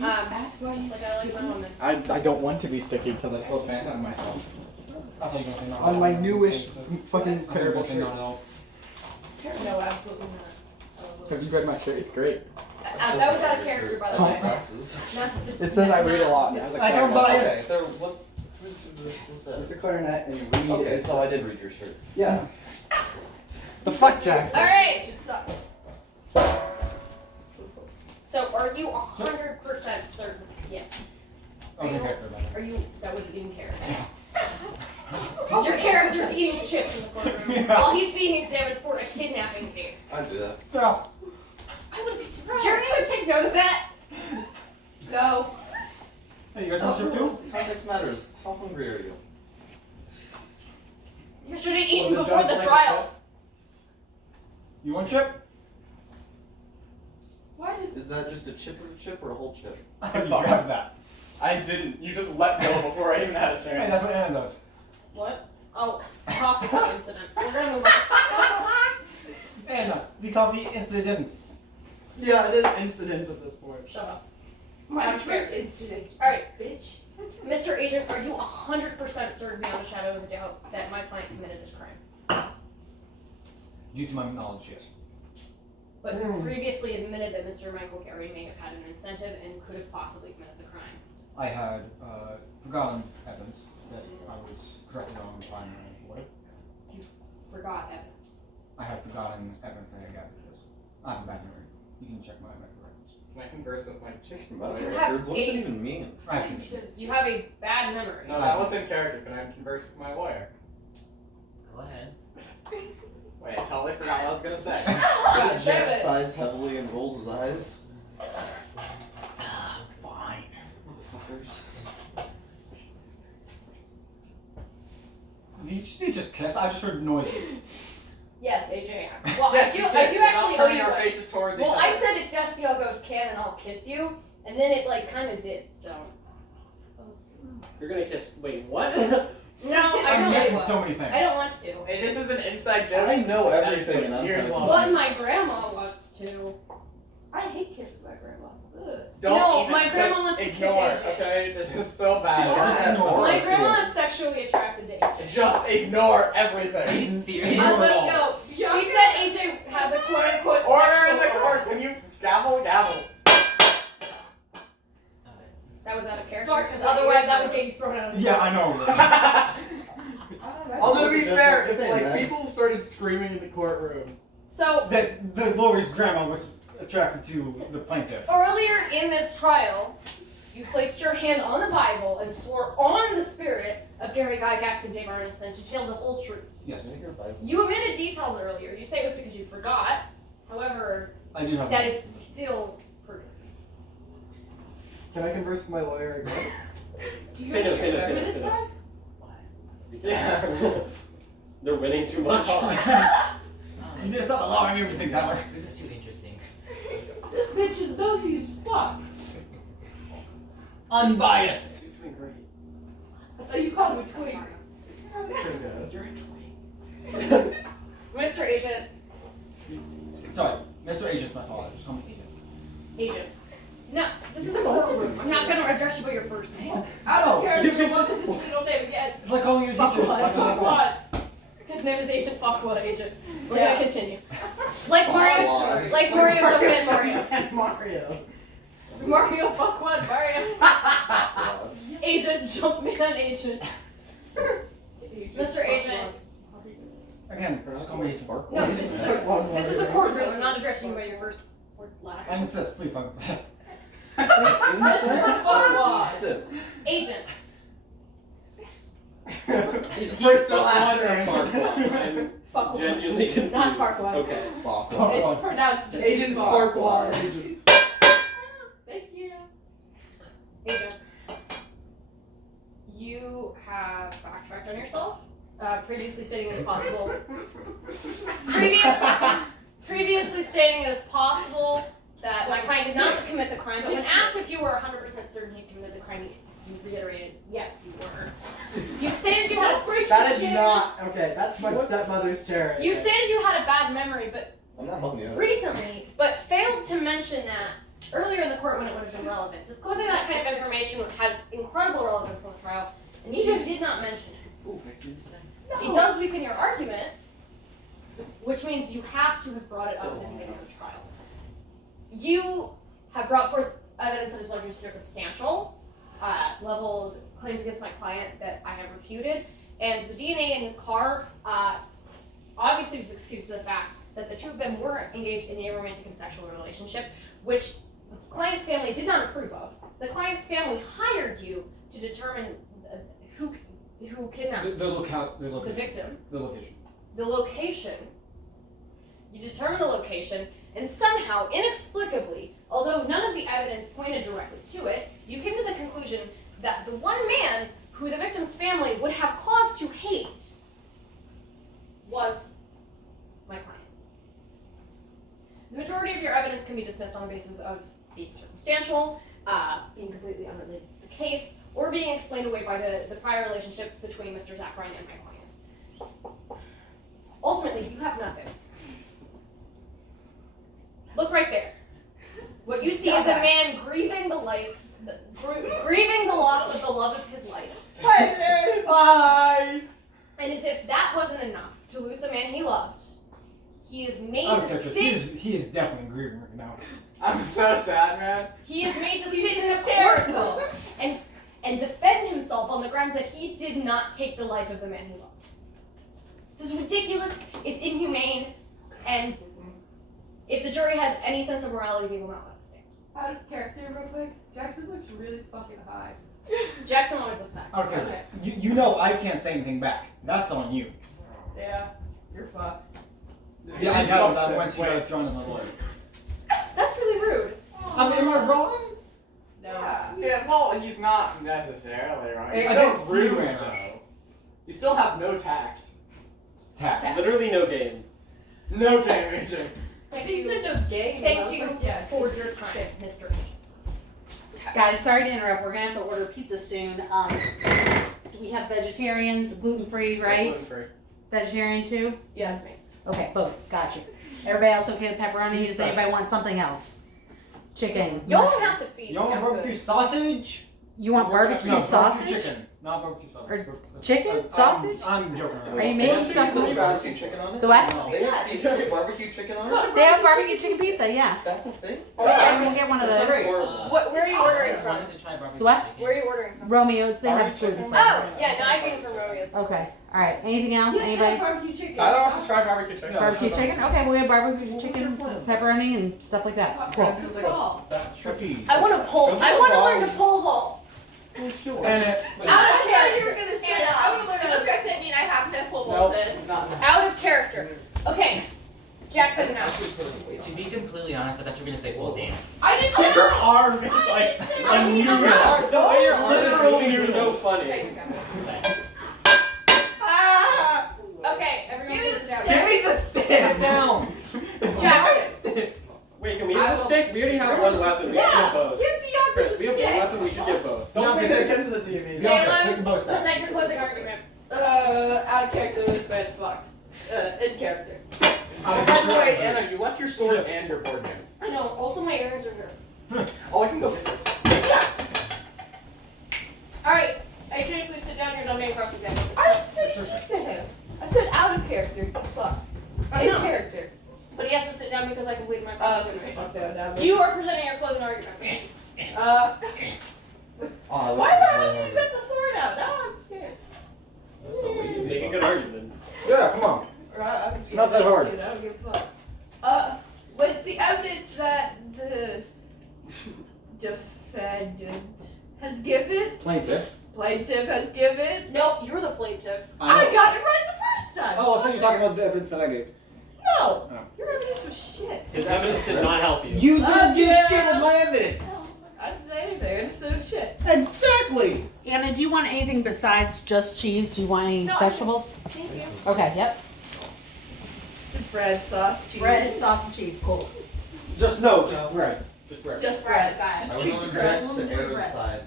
Ask why Just like I like my woman. I don't want to be sticky because I spilled Fanta on myself. I thought you were gonna say no. On my newish fucking I terrible thought you were shirt. gonna say no. No, absolutely not. Have you read my shirt? It's great. That was out of character, by the way. Glasses. Not the- It says I read a lot. not- As a I don't clarinet. buy it. Okay, there. Who's that? It's a clarinet and read Okay, is. so I did read your shirt. Yeah. The fuck, Jackson? All right. Just stop. So, are you 100% certain? Yes. Oh, your character, by the way. Are you? That was in character. Your character's eating chips in the courtroom Yeah. while he's being examined for a kidnapping case. I do that. Yeah. I wouldn't be surprised. Jeremy would take note of that. No. Hey, you guys want chip too? Context matters. How hungry are you? You should have eaten Well, the before judge the liked trial. You want chip? Why does Is that just a chip or a whole chip? I thought you Fuck. grabbed that. I didn't. You just let go before I even had a Hey, chance. that's what Anna does. What? Oh, coffee cup incident. We're gonna move on. Anna, the coffee incidents. Yeah, it is incidents at this point. Shut up. my Out of trick character. incident? Alright, Bitch. Mr. Agent, are you 100% certain beyond a shadow of a doubt that my client committed this crime? Due to my knowledge, yes. But previously admitted that Mr. Michael Gary may have had an incentive and could have possibly committed the crime. I had forgotten evidence that I was corrected on by my lawyer. Forgot evidence. I had forgotten evidence that I had gathered this. I have a bad memory. You can check my medical records. Can I converse with my chicken? Medical You have records? What does it eight- even mean? I have conditions. You have a bad memory. No, that was in character. Can I converse with my lawyer? Go ahead. Wait, I totally forgot what I was gonna say. God damn Jeff it. sighs heavily and rolls his eyes. Fine. Motherfuckers. Did you just kiss? I just heard noises. Yes, AJ. Well, Yes, I you do kissed actually without owe turning you our one. faces towards Well, each I other. said if Destiel goes can and I'll kiss you, and then it like kind of did. So You're gonna kiss. Wait, what? no, I I'm don't. missing Want so many things. I don't want to. Hey, this is an inside joke. I know That is everything like and I'm years kinda long. But my grandma wants to. I hate kissing my grandma. Ugh. Don't No, even my grandma just wants to kiss ignore, AJ. okay? This is so bad. Yeah. Just ignore My us, grandma yeah. is sexually attracted to AJ. Just ignore Are everything. you serious? I was like, no. She said AJ has a quote unquote Order in sexual the court. Can you gavel, gavel? That was out of character because otherwise that would get you thrown out of the Yeah, court. I know. I don't know. Although to be Just fair, if say like that. people started screaming in the courtroom, So That the lawyer's grandma was attracted to the plaintiff. earlier in this trial, you placed your hand on the Bible and swore on the spirit of Gary Gygax and Dave Arneson to tell the whole truth. Yes, You omitted details earlier. You say it was because you forgot. However, I do have. that is still proven. can I converse with my lawyer again? Do you Say no, have say no, your say no, memory this say no. time? Yeah. They're winning too much. You just stop allowing everything, Tyler. This is too interesting. This bitch is nosy as fuck. Unbiased. You're doing great. I thought you called me twig. You're a twig. Mr. Agent, Sorry, Mr. Agent's my father. Just call me Agent. Agent, No, this is a courtroom. I'm not gonna address you by your first name. Out of Oh, character, what is his middle name again? It's like calling you a Fuck teacher. what? Like the last Fuck one. what? His name is Agent Fuckwood Agent. We're Yeah. gonna continue. Like Mario, Fuckwood. like Mario Jumpman Mario. Mario. Mario Fuckwood Mario. Agent Jumpman Agent. Mr. Agent. Again, just call me Agent. No, this is a courtroom. I'm not addressing you by your first or last I name. insist, please insist. Insist. Agent. Is he First or Farquaad last or name? Farquaad? I'm Fuckwood. genuinely confused. Not Farquaad. Okay. It's pronounced Agent Farquaad. Thank you. Agent. You have backtracked on yourself, previously stating it as possible. Previously stating it as possible that my client did not commit the crime, but when asked if you were 100% certain he committed the crime, you reiterated, yes, you were. You stated you had That is not okay. That's my stepmother's chair. You stated you had a bad memory, but I'm not helping you. recently, but failed to mention that earlier in the court when it would have been relevant. Disclosing that kind of information has incredible relevance on the trial, and you did not mention it. Ooh, I see what you're saying. It does weaken your argument, which means you have to have brought it up at the beginning of the trial. You have brought forth evidence that is largely circumstantial, leveled claims against my client that I have refuted, and the DNA in his car obviously was excused to the fact that the two of them were engaged in a romantic and sexual relationship, which the client's family did not approve of. The client's family hired you to determine who kidnapped The locale, the the location. victim. The location. The location, you determine the location, and somehow, inexplicably, although none of the evidence pointed directly to it, you came to the conclusion that the one man who the victim's family would have cause to hate was my client. The majority of your evidence can be dismissed on the basis of being circumstantial, being completely unrelated to the case, or being explained away by the prior relationship between Mr. Zach Ryan and my client. Ultimately, you have nothing. Look right there. What you see is a man grieving the life, grieving the loss of the love of his life. Bye. And as if that wasn't enough to lose the man he loved, he is made I'm to serious. sit. He is definitely grieving right now. I'm so sad, man. He is made to sit He's in the hysterical. court and defend himself on the grounds that he did not take the life of the man he loved. This is ridiculous. It's inhumane, and if the jury has any sense of morality, they will not let it stand. Out of character, real quick. Jackson looks really fucking high. Jackson always looks sad. Okay. Okay. You know I can't say anything back. That's on you. Yeah, you're fucked. Yeah, I got that once you got drawn in the lawyer. That's really rude. Am I wrong? No. Yeah, well, he's not necessarily right. He's Against still you, rude, Anna. though. You still have no tact. Tap. Literally no game. No game, AJ. Thank You you. said no game. Thank I was you like, yeah. for your time, Mr. Agent. Guys, sorry to interrupt. We're gonna have to order pizza soon. Do we have vegetarians, gluten free, right? Gluten-free. Vegetarian too? Yeah, that's me. Okay, both. Gotcha. Everybody else okay with pepperoni? Cheese Does anybody want something else? Chicken. Y'all mushroom. don't have to feed You want me. barbecue sausage? You want barbecue No, sausage? barbecue chicken. Not barbecue sausage. Or chicken? I'm- Sausage? I'm joking around. Are you They making have something? pizza with barbecue chicken on it? The what? No. They have pizza with barbecue chicken on it? They have barbecue chicken pizza, yeah. That's a thing? Yeah, we'll get one of That's those. horrible. Where are you ordering I from? wanted to try barbecue The what? chicken. Where are you ordering from? Romeo's, they have Barbecue gluten chicken? free. Oh, yeah, no, I'm getting from Romeo's. Okay, alright. Anything else? You said Anybody? barbecue chicken. Tyler wants to try barbecue chicken. Yeah. Barbecue chicken? Okay, we'll get barbecue chicken, pepperoni, and stuff like that. Cool. Good call. Turkey. I want to pull. I want to learn to pole vault. And it, I thought you were gonna say that. I would learn to direct that mean I have to pull Nope, this. not Out of character. Okay. Jackson, no. To be completely honest, I thought you were gonna say pole dance. I didn't know. Your arm is like I mean, I'm not. The way your arm is Literally moving is so Okay, funny. you got it. Ah! Okay, everyone Give me sit the down. Give me the stick. sit down. Jackson. Wait, can we use a stick? We already have one weapon. We should get Yeah, both. give me up Chris, the we have one stick. weapon. We should get both. Don't bring Yeah, it against the TV. Bianca, take the bows back. Present your closing argument. Out of character, this man's fucked. In character. By the way, Anna, you left your sword and your board game. I know. Also, my earrings are here. Oh, I can go get this. Alright, AJ, please sit down. You're done being cross-examined. I didn't say shit to him. I said out of character. Fuck. I In know. character. But he has to sit down because I completed my Okay, cross-examination. fuck that down. You are presenting your closing argument. Oh, Why would you get the sword out? Now I'm scared. So what you Make a good argument. Yeah, come on. It's not that hard. I don't give a fuck. With the evidence that the defendant has given, Plaintiff. plaintiff has given, Nope, you're the plaintiff. I got it right the first time. Oh, I thought you were talking about the evidence that I gave. No, Oh. your evidence was shit. His evidence did not help you. You did do shit with my evidence. I didn't say anything. I just said shit. Exactly. Anna, do you want anything besides just cheese? Do you want any No, vegetables? Thank you. Okay, yep. Just bread, sauce, cheese. Bread, sauce, and cheese. Cool. Just bread. Just bread. Just bread. Guys. I was on the dress to Aaron's side.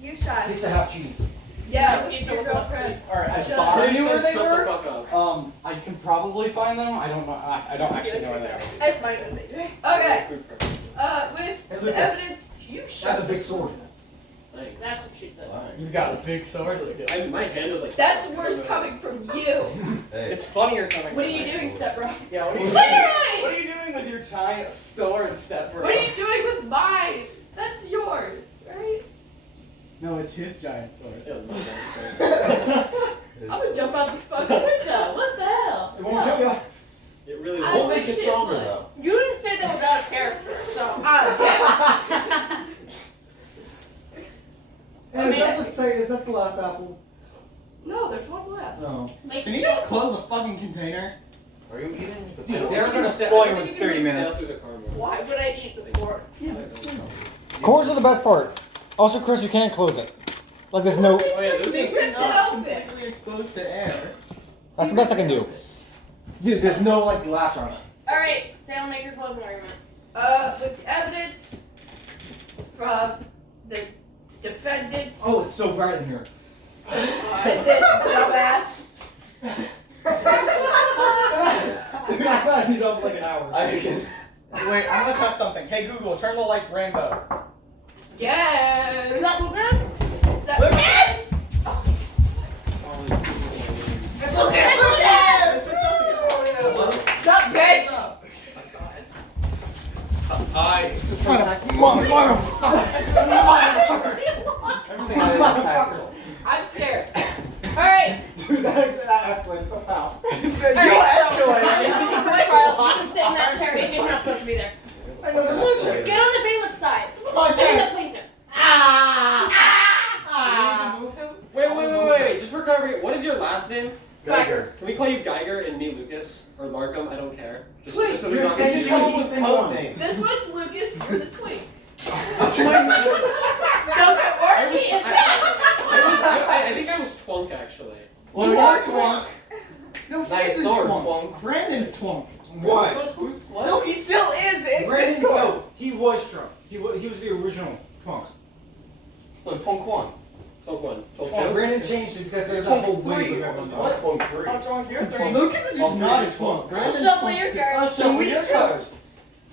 You shot. Pizza half cheese. Yeah, look at your girlfriend. Alright, I Shut found up. He knew where says, they shut were. the fuck up. I can probably find them. I don't know. I don't actually know where they are. That's my good thing. Okay. Food preferences. With Hey, the Lucas. evidence, you That's shot. a big sword. Thanks. That's what she said. You've got a big sword. Look at it. My hand is like. That's worse coming from you. Hey. It's funnier coming. What are from you my doing, sword. step bro? Yeah. What are you doing? Literally! What are you doing with your giant sword, step bro? What are you doing with mine? That's yours, right? No, it's his giant sword. Yeah, no, that's right. I'm gonna jump out this fucking window. What the hell? It won't kill ya. It really I Won't won't. make you shit stronger wood. though. You didn't say that was out of character, so. Ah, And is that the same? Is that the last apple? no, there's one left. No. Can you just close the fucking container? Are you eating the Dude, pork? they're gonna I spoil don't you think in you can 30 mix it minutes. through the caramel. Why would I eat the fork? Yeah, but still. Cores are the best part. Also, Chris, you can't close it. Like there's no. Oh yeah, those We things. ripped it open. Completely exposed to air. That's the best I can do. Dude, there's no like latch on it. Alright, Salem, make your closing argument. With evidence from the defendant, Oh, it's so bright in here. this dumbass. Dude, I thought he's up like an hour. I can. Wait, I'm gonna test something. Hey Google, turn the lights rainbow. Yes. Is that Lucas? Is that Lucas! Sup, bitch? Hi. Everything I did is tactical. I'm scared. Alright. Dude, that escalated so fast. First trial, you can sit in that chair. AJ's not supposed to be there. I know this is Get on the bailiff's side. my I'm chair. the plaintiff. Wait. Just for clarity, what is your last name? Geiger. Can we call you Geiger and me Lucas or Larkham? I don't care. Just Wait, so there's not you're confusion. thinking- He's code name. This one's Lucas, you're the twink. Doesn't I work. was- He is I think I was Twunk actually. Well, You you're are Twunk. No, Nice he's sword, Twunk. Twunk. Brandon's Twunk. What? Who's slut? No, he still is in Brandon, Discord. no, he was Trump. He was the original Twunk. So Twunk 1. Twunk 1. Twunk Well, 2. Brandon changed it because there's a Twunk whole 3. wave of everyone. What? Twunk 3. Oh, Twunk, you're three. Lucas is just not a Twunk. Brandon's Shuffle Twunk your too. cards. Can we just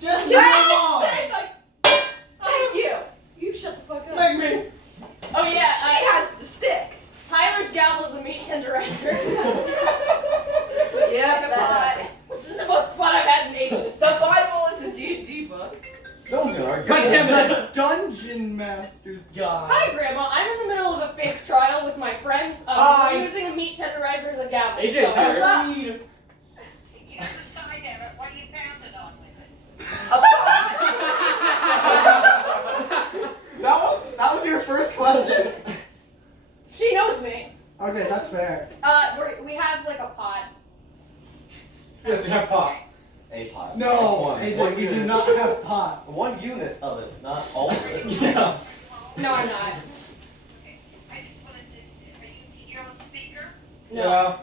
Just Yes! say like, thank you. You shut the fuck up. make me? Oh yeah, She has the stick. Tyler's gavel is a meat tenderizer. Yeah, but This is the most fun I've had in ages. the Bible is a D&D book. No one's gonna argue. God damn it. The Dungeon Master's Guide. Hi, Grandma. I'm in the middle of a fake trial with my friends. Hi. Using a meat tenderizer as a gavel. AJ's So, here. what's up? Reed. That was your first question. She knows me. Okay, that's fair. We have like a pot. Yes, we have pop. A pot. No, One AJ, we do unit. not have pot. 1 unit of it, not all of it. Yeah. No, I'm not. No. Yeah.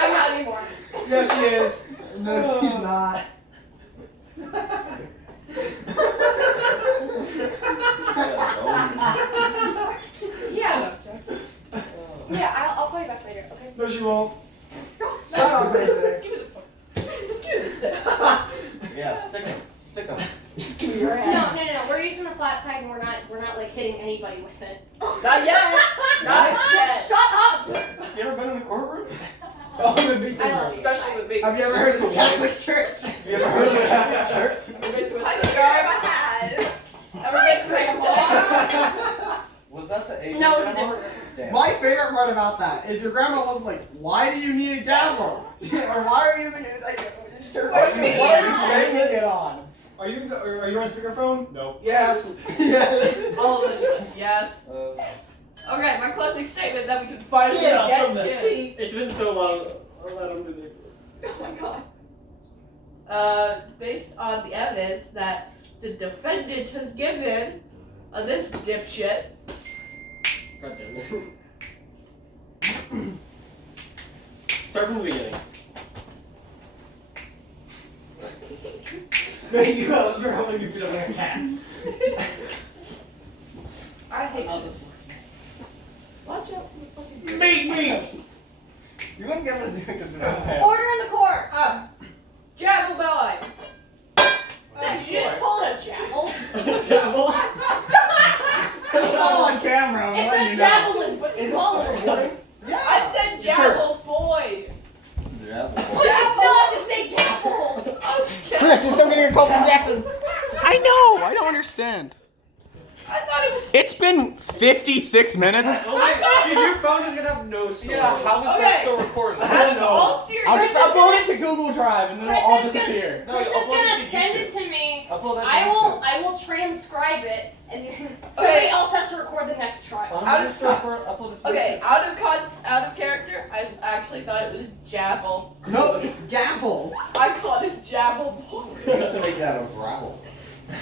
I'm not anymore. Yes, she is. No, she's not. Yeah. Yeah, I'll call you back later, okay? No, she won't. Shut up, AJ. Give me the fuck. Give me the stick. anybody with it. Not yet. Not yet. Shut up! Have you ever been in a courtroom? Oh, the meeting. I love you. Especially with me. Have you ever heard of the Catholic Church? Have you ever heard of the Catholic Church? Ever been to a I think synagogue? Grandma has. Ever been to a mall? Was that the Asian No, it's a grandma? different room. Damn. My favorite part about that is your grandma wasn't like, why do you need a gavel? Or why are you using it? Like, it's your question. What are you banging it on? Are you on speakerphone? No. Yes. Yes. All of it. Yes. Okay, my closing statement that we can finally get to. It's been so long. I'll let him do this. Oh my god. Based on the evidence that the defendant has given of this dipshit. God damn it. Start from the beginning. You're holding your feet up like a cat. I hate Oh, this. this looks Watch out for the fucking Meat! You wouldn't be able to do it because of your Order pants. in the court! Javel boy! Did you just call it a javel? Javel? It's all on camera. I'm It's letting a you know. javelin, but smaller. I said javel boy! Yeah. But you still have to say gavel! I'm just kidding. Chris, you're still getting a call from Jackson. I know. I don't understand. I thought it was. It's been 56 minutes. Oh my, dude, your phone is gonna have no storage. Yeah, how is Okay. that still recording? I'm all serious. I'll just upload it to Google Drive and then it'll all Chris is gonna- disappear. Chris is upload it gonna to send YouTube. it to me. Upload that to I will transcribe it, and somebody else has to record the next trial. Out of upload it to Okay, out of character, I actually thought it was javel. No, it's gavel. I called it javel boy. YouTube. You used to make that a gravel.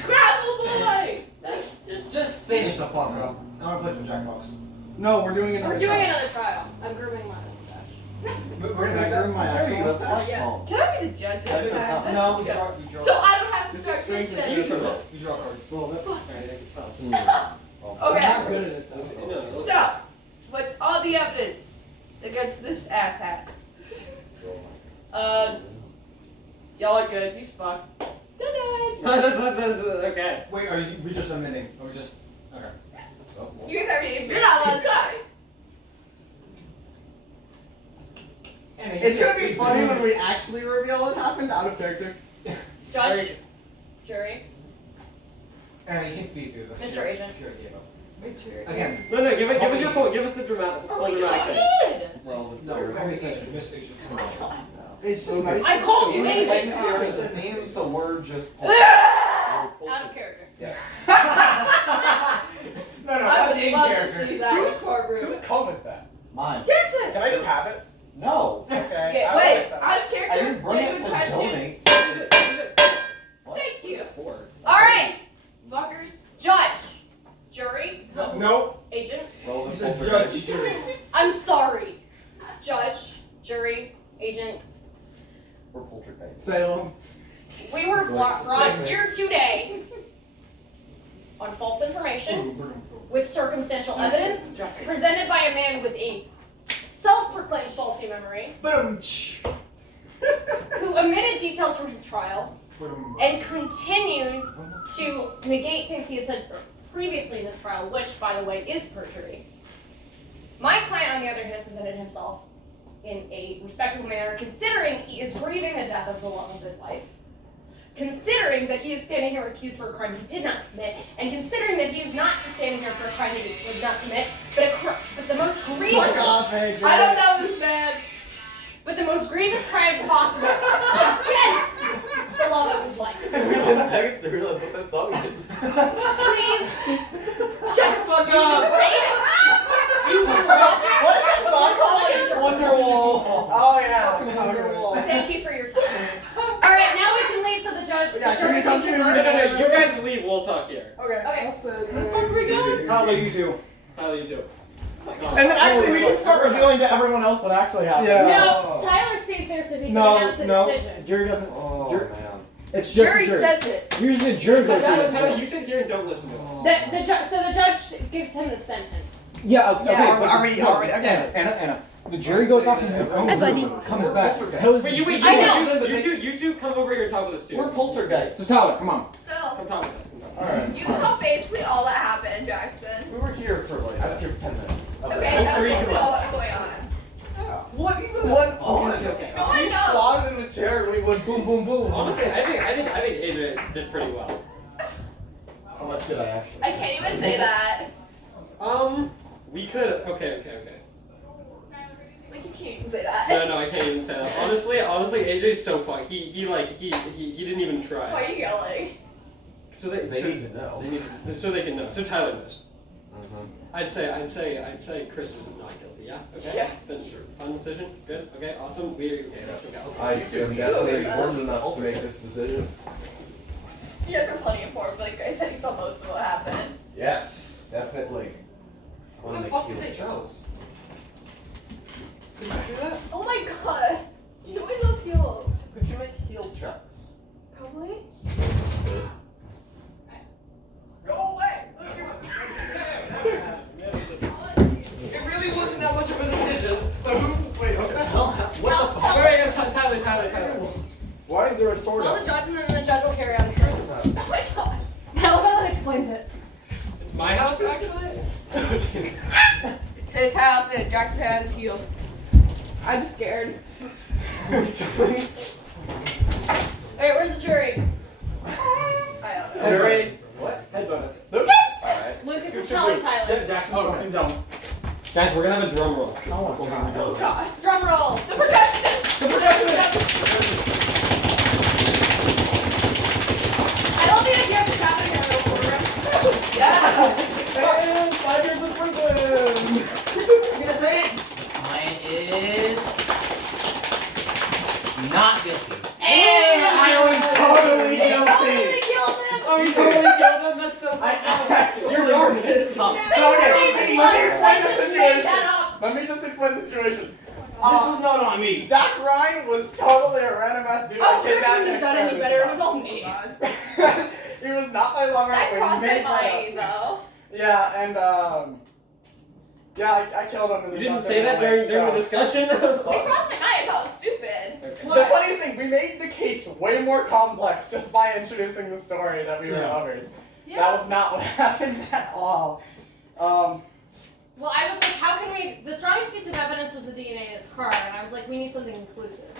Gravel boy! That's Just finish the fuck up. I want to play some Jackbox. No, we're doing it. We're doing another trial. I'm grooming my mustache. We're Can I groom my actual mustache? Yes. Can I be the judge? That's This the time? top. No, Let's you go. draw. So I don't have to start strange pitching that You it. draw. You draw cards. Alright, I can tell. I'm not Okay. good at it though. No, So, with all the evidence against this asshat, y'all are good. He's fucked. Ta-da! Okay. Wait, are you? We just admitting? Or we just? Okay. You guys already admitted. You're not allowed to die. It's gonna be funny when we actually reveal what happened out of character. Judge, jury, And he can speak through this. Mr. Agent. Pure gave up. Make sure. Again. No, give us your phone. Give us the dramatic. Oh, full you dramatic. did. Well, it's No, your communication. Mr. Agent. It's just nice. I called you Like agent. the scene, so we're just. Out of character. No, I that's would in love to character. see that in courtroom. Whose comb is that? Mine. Jackson! Can I just have it? No. Okay. Okay, I wait. like that. Out of I character. didn't bring it Genuine to question. donate. What is it? What? Thank you. Four. All right, fuckers. Judge, jury, Nope. agent. Roll You the said poltergeist. judge. I'm sorry. Judge, jury, agent. We're poltergeist. Salem. We were brought here today on false information with circumstantial evidence presented by a man with a self-proclaimed faulty memory who omitted details from his trial and continued to negate things he had said previously in his trial, which, by the way, is perjury. My client, on the other hand, presented himself in a respectable manner, considering he is grieving the death of the love of his life, considering that he is standing here accused for a crime he did not commit, and considering that he is not just standing here for a crime that he did not commit, but the most grievous, Fuck off, Adrian. I don't know this man. but the most grievous crime possible against the love of his life. It took me 10 seconds to realize what that song is. Please Shut the fuck use your up. brains, use your logic. What is that song before called? calling your Wonderwall. Oh yeah. Wonderwall. Thank you for your time. All right, now we can leave so the judge. Yeah, the can jury you come can to me? converse. You guys leave. We'll talk here. Okay. Okay. I'll sit Where the fuck are we going? Tyler, you too. Tyler, you too. And then actually we can start revealing to everyone else what actually happened. No, Tyler stays there so he can announce the decision. Jury doesn't. Oh, Jury- man. It's just Jury the jury. says it. Usually the jury goes That through was this. Tyler, you sit here and don't listen to us. So the judge gives him the sentence. Yeah, okay, Yeah, but are we- no, are we- okay. Anna. The jury goes off in its own Hi, room, buddy. comes back, Poltergeist. tells Wait, I know. you two come over here and talk with us too. We're poltergeist. So Tyler, come on. So, Come talk with us. Come talk with us. Alright. you saw basically all that happened, Jackson. We were Okay, that's mostly all that's going on. What even went on? Okay. No, I He know. slotted in the chair and we went boom, boom, boom. Honestly, I think AJ did pretty well. How much did I actually? I can't even say that. We could. Okay. Like, you can't even say that. No, I can't even say that. Honestly, AJ's so fun. He didn't even try. Why are you yelling? So they need to know. They need to, so they can know. So Tyler knows. Mm-hmm. I'd say Chris is not guilty. Yeah. Okay. Yeah. Then sure. Fun decision. Good. Okay. Awesome. Okay. Let's go. I am definitely informed enough to make this decision. You guys are plenty informed. Like I said, you saw most of what happened. Yes, definitely. Where the fuck did they go? Could you do that? Oh my god. You know those heels? Could you make heel checks? Probably. Go away. It really wasn't that much of a decision. So who? Wait. Okay. What the fuck? Wait. Tyler. Why is there a sword Tell up? the judge and then the judge will carry out the case. Oh my god. I love how that explains it. It's my house actually. It's his house and Jackson has heels. I'm scared. Wait, where's the jury? I don't know. Jury. What? Headbutt. Lucas! Alright. Lucas is telling Tyler. Jackson, fucking don't. Guys, we're gonna have a drum roll. Oh god. Drum roll. The percussionist! I love the idea of this happening in a real courtroom. Yeah! And 5 years in prison. You gonna say it? Mine is not guilty. And I was totally Totally guilty. killed him. Oh, you totally killed him. That's so I actually. You're garbage. Okay, let me explain the Just made situation. that up. Let me just explain the situation. This was not on me. Zach Ryan was totally a random ass dude. Oh, that Chris kidnapped wouldn't have done any better. It was all me. He was not my lover. That but he crossed my made that up. mind though. Yeah, and yeah, I killed him. And You he didn't dumped say him that away, during the discussion. It crossed my mind. I thought it was stupid. The funniest thing, we made the case way more complex just by introducing the story that we were lovers. Yeah. That was not what happened at all. Well, I was like, how can we? The strongest piece of evidence was the DNA in his car, and I was like, we need something inclusive.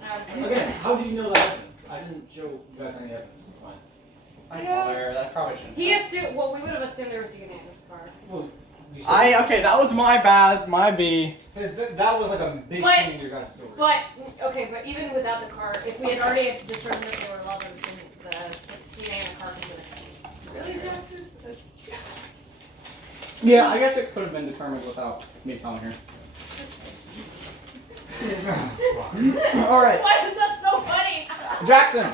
And I was like, Again, how do you know that evidence? I didn't show you guys any evidence. Fine. I told her that probably shouldn't. he assumed. Well, we would have assumed there was DNA in his car. Well, you okay, that was my bad, my B. that was like a big But- thing in your guys' story. But okay, but even without the car, if we had already determined that they were lovers, then the DNA in the car could have been Really, Jackson? Yeah, I guess it could have been determined without me telling her. All right, Why is that so funny? Jackson,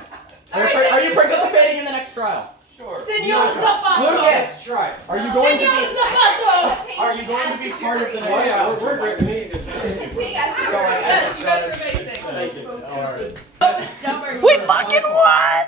are you participating in the next trial? Sure. Señor Zapato. Lucas, try. Are you going to Señor be? Zapato. Are you going to be part of the next Oh yeah, trial? we're great. It's me, guys. Yes, you guys were amazing. Thank you. Alright. Dumber. We fucking won!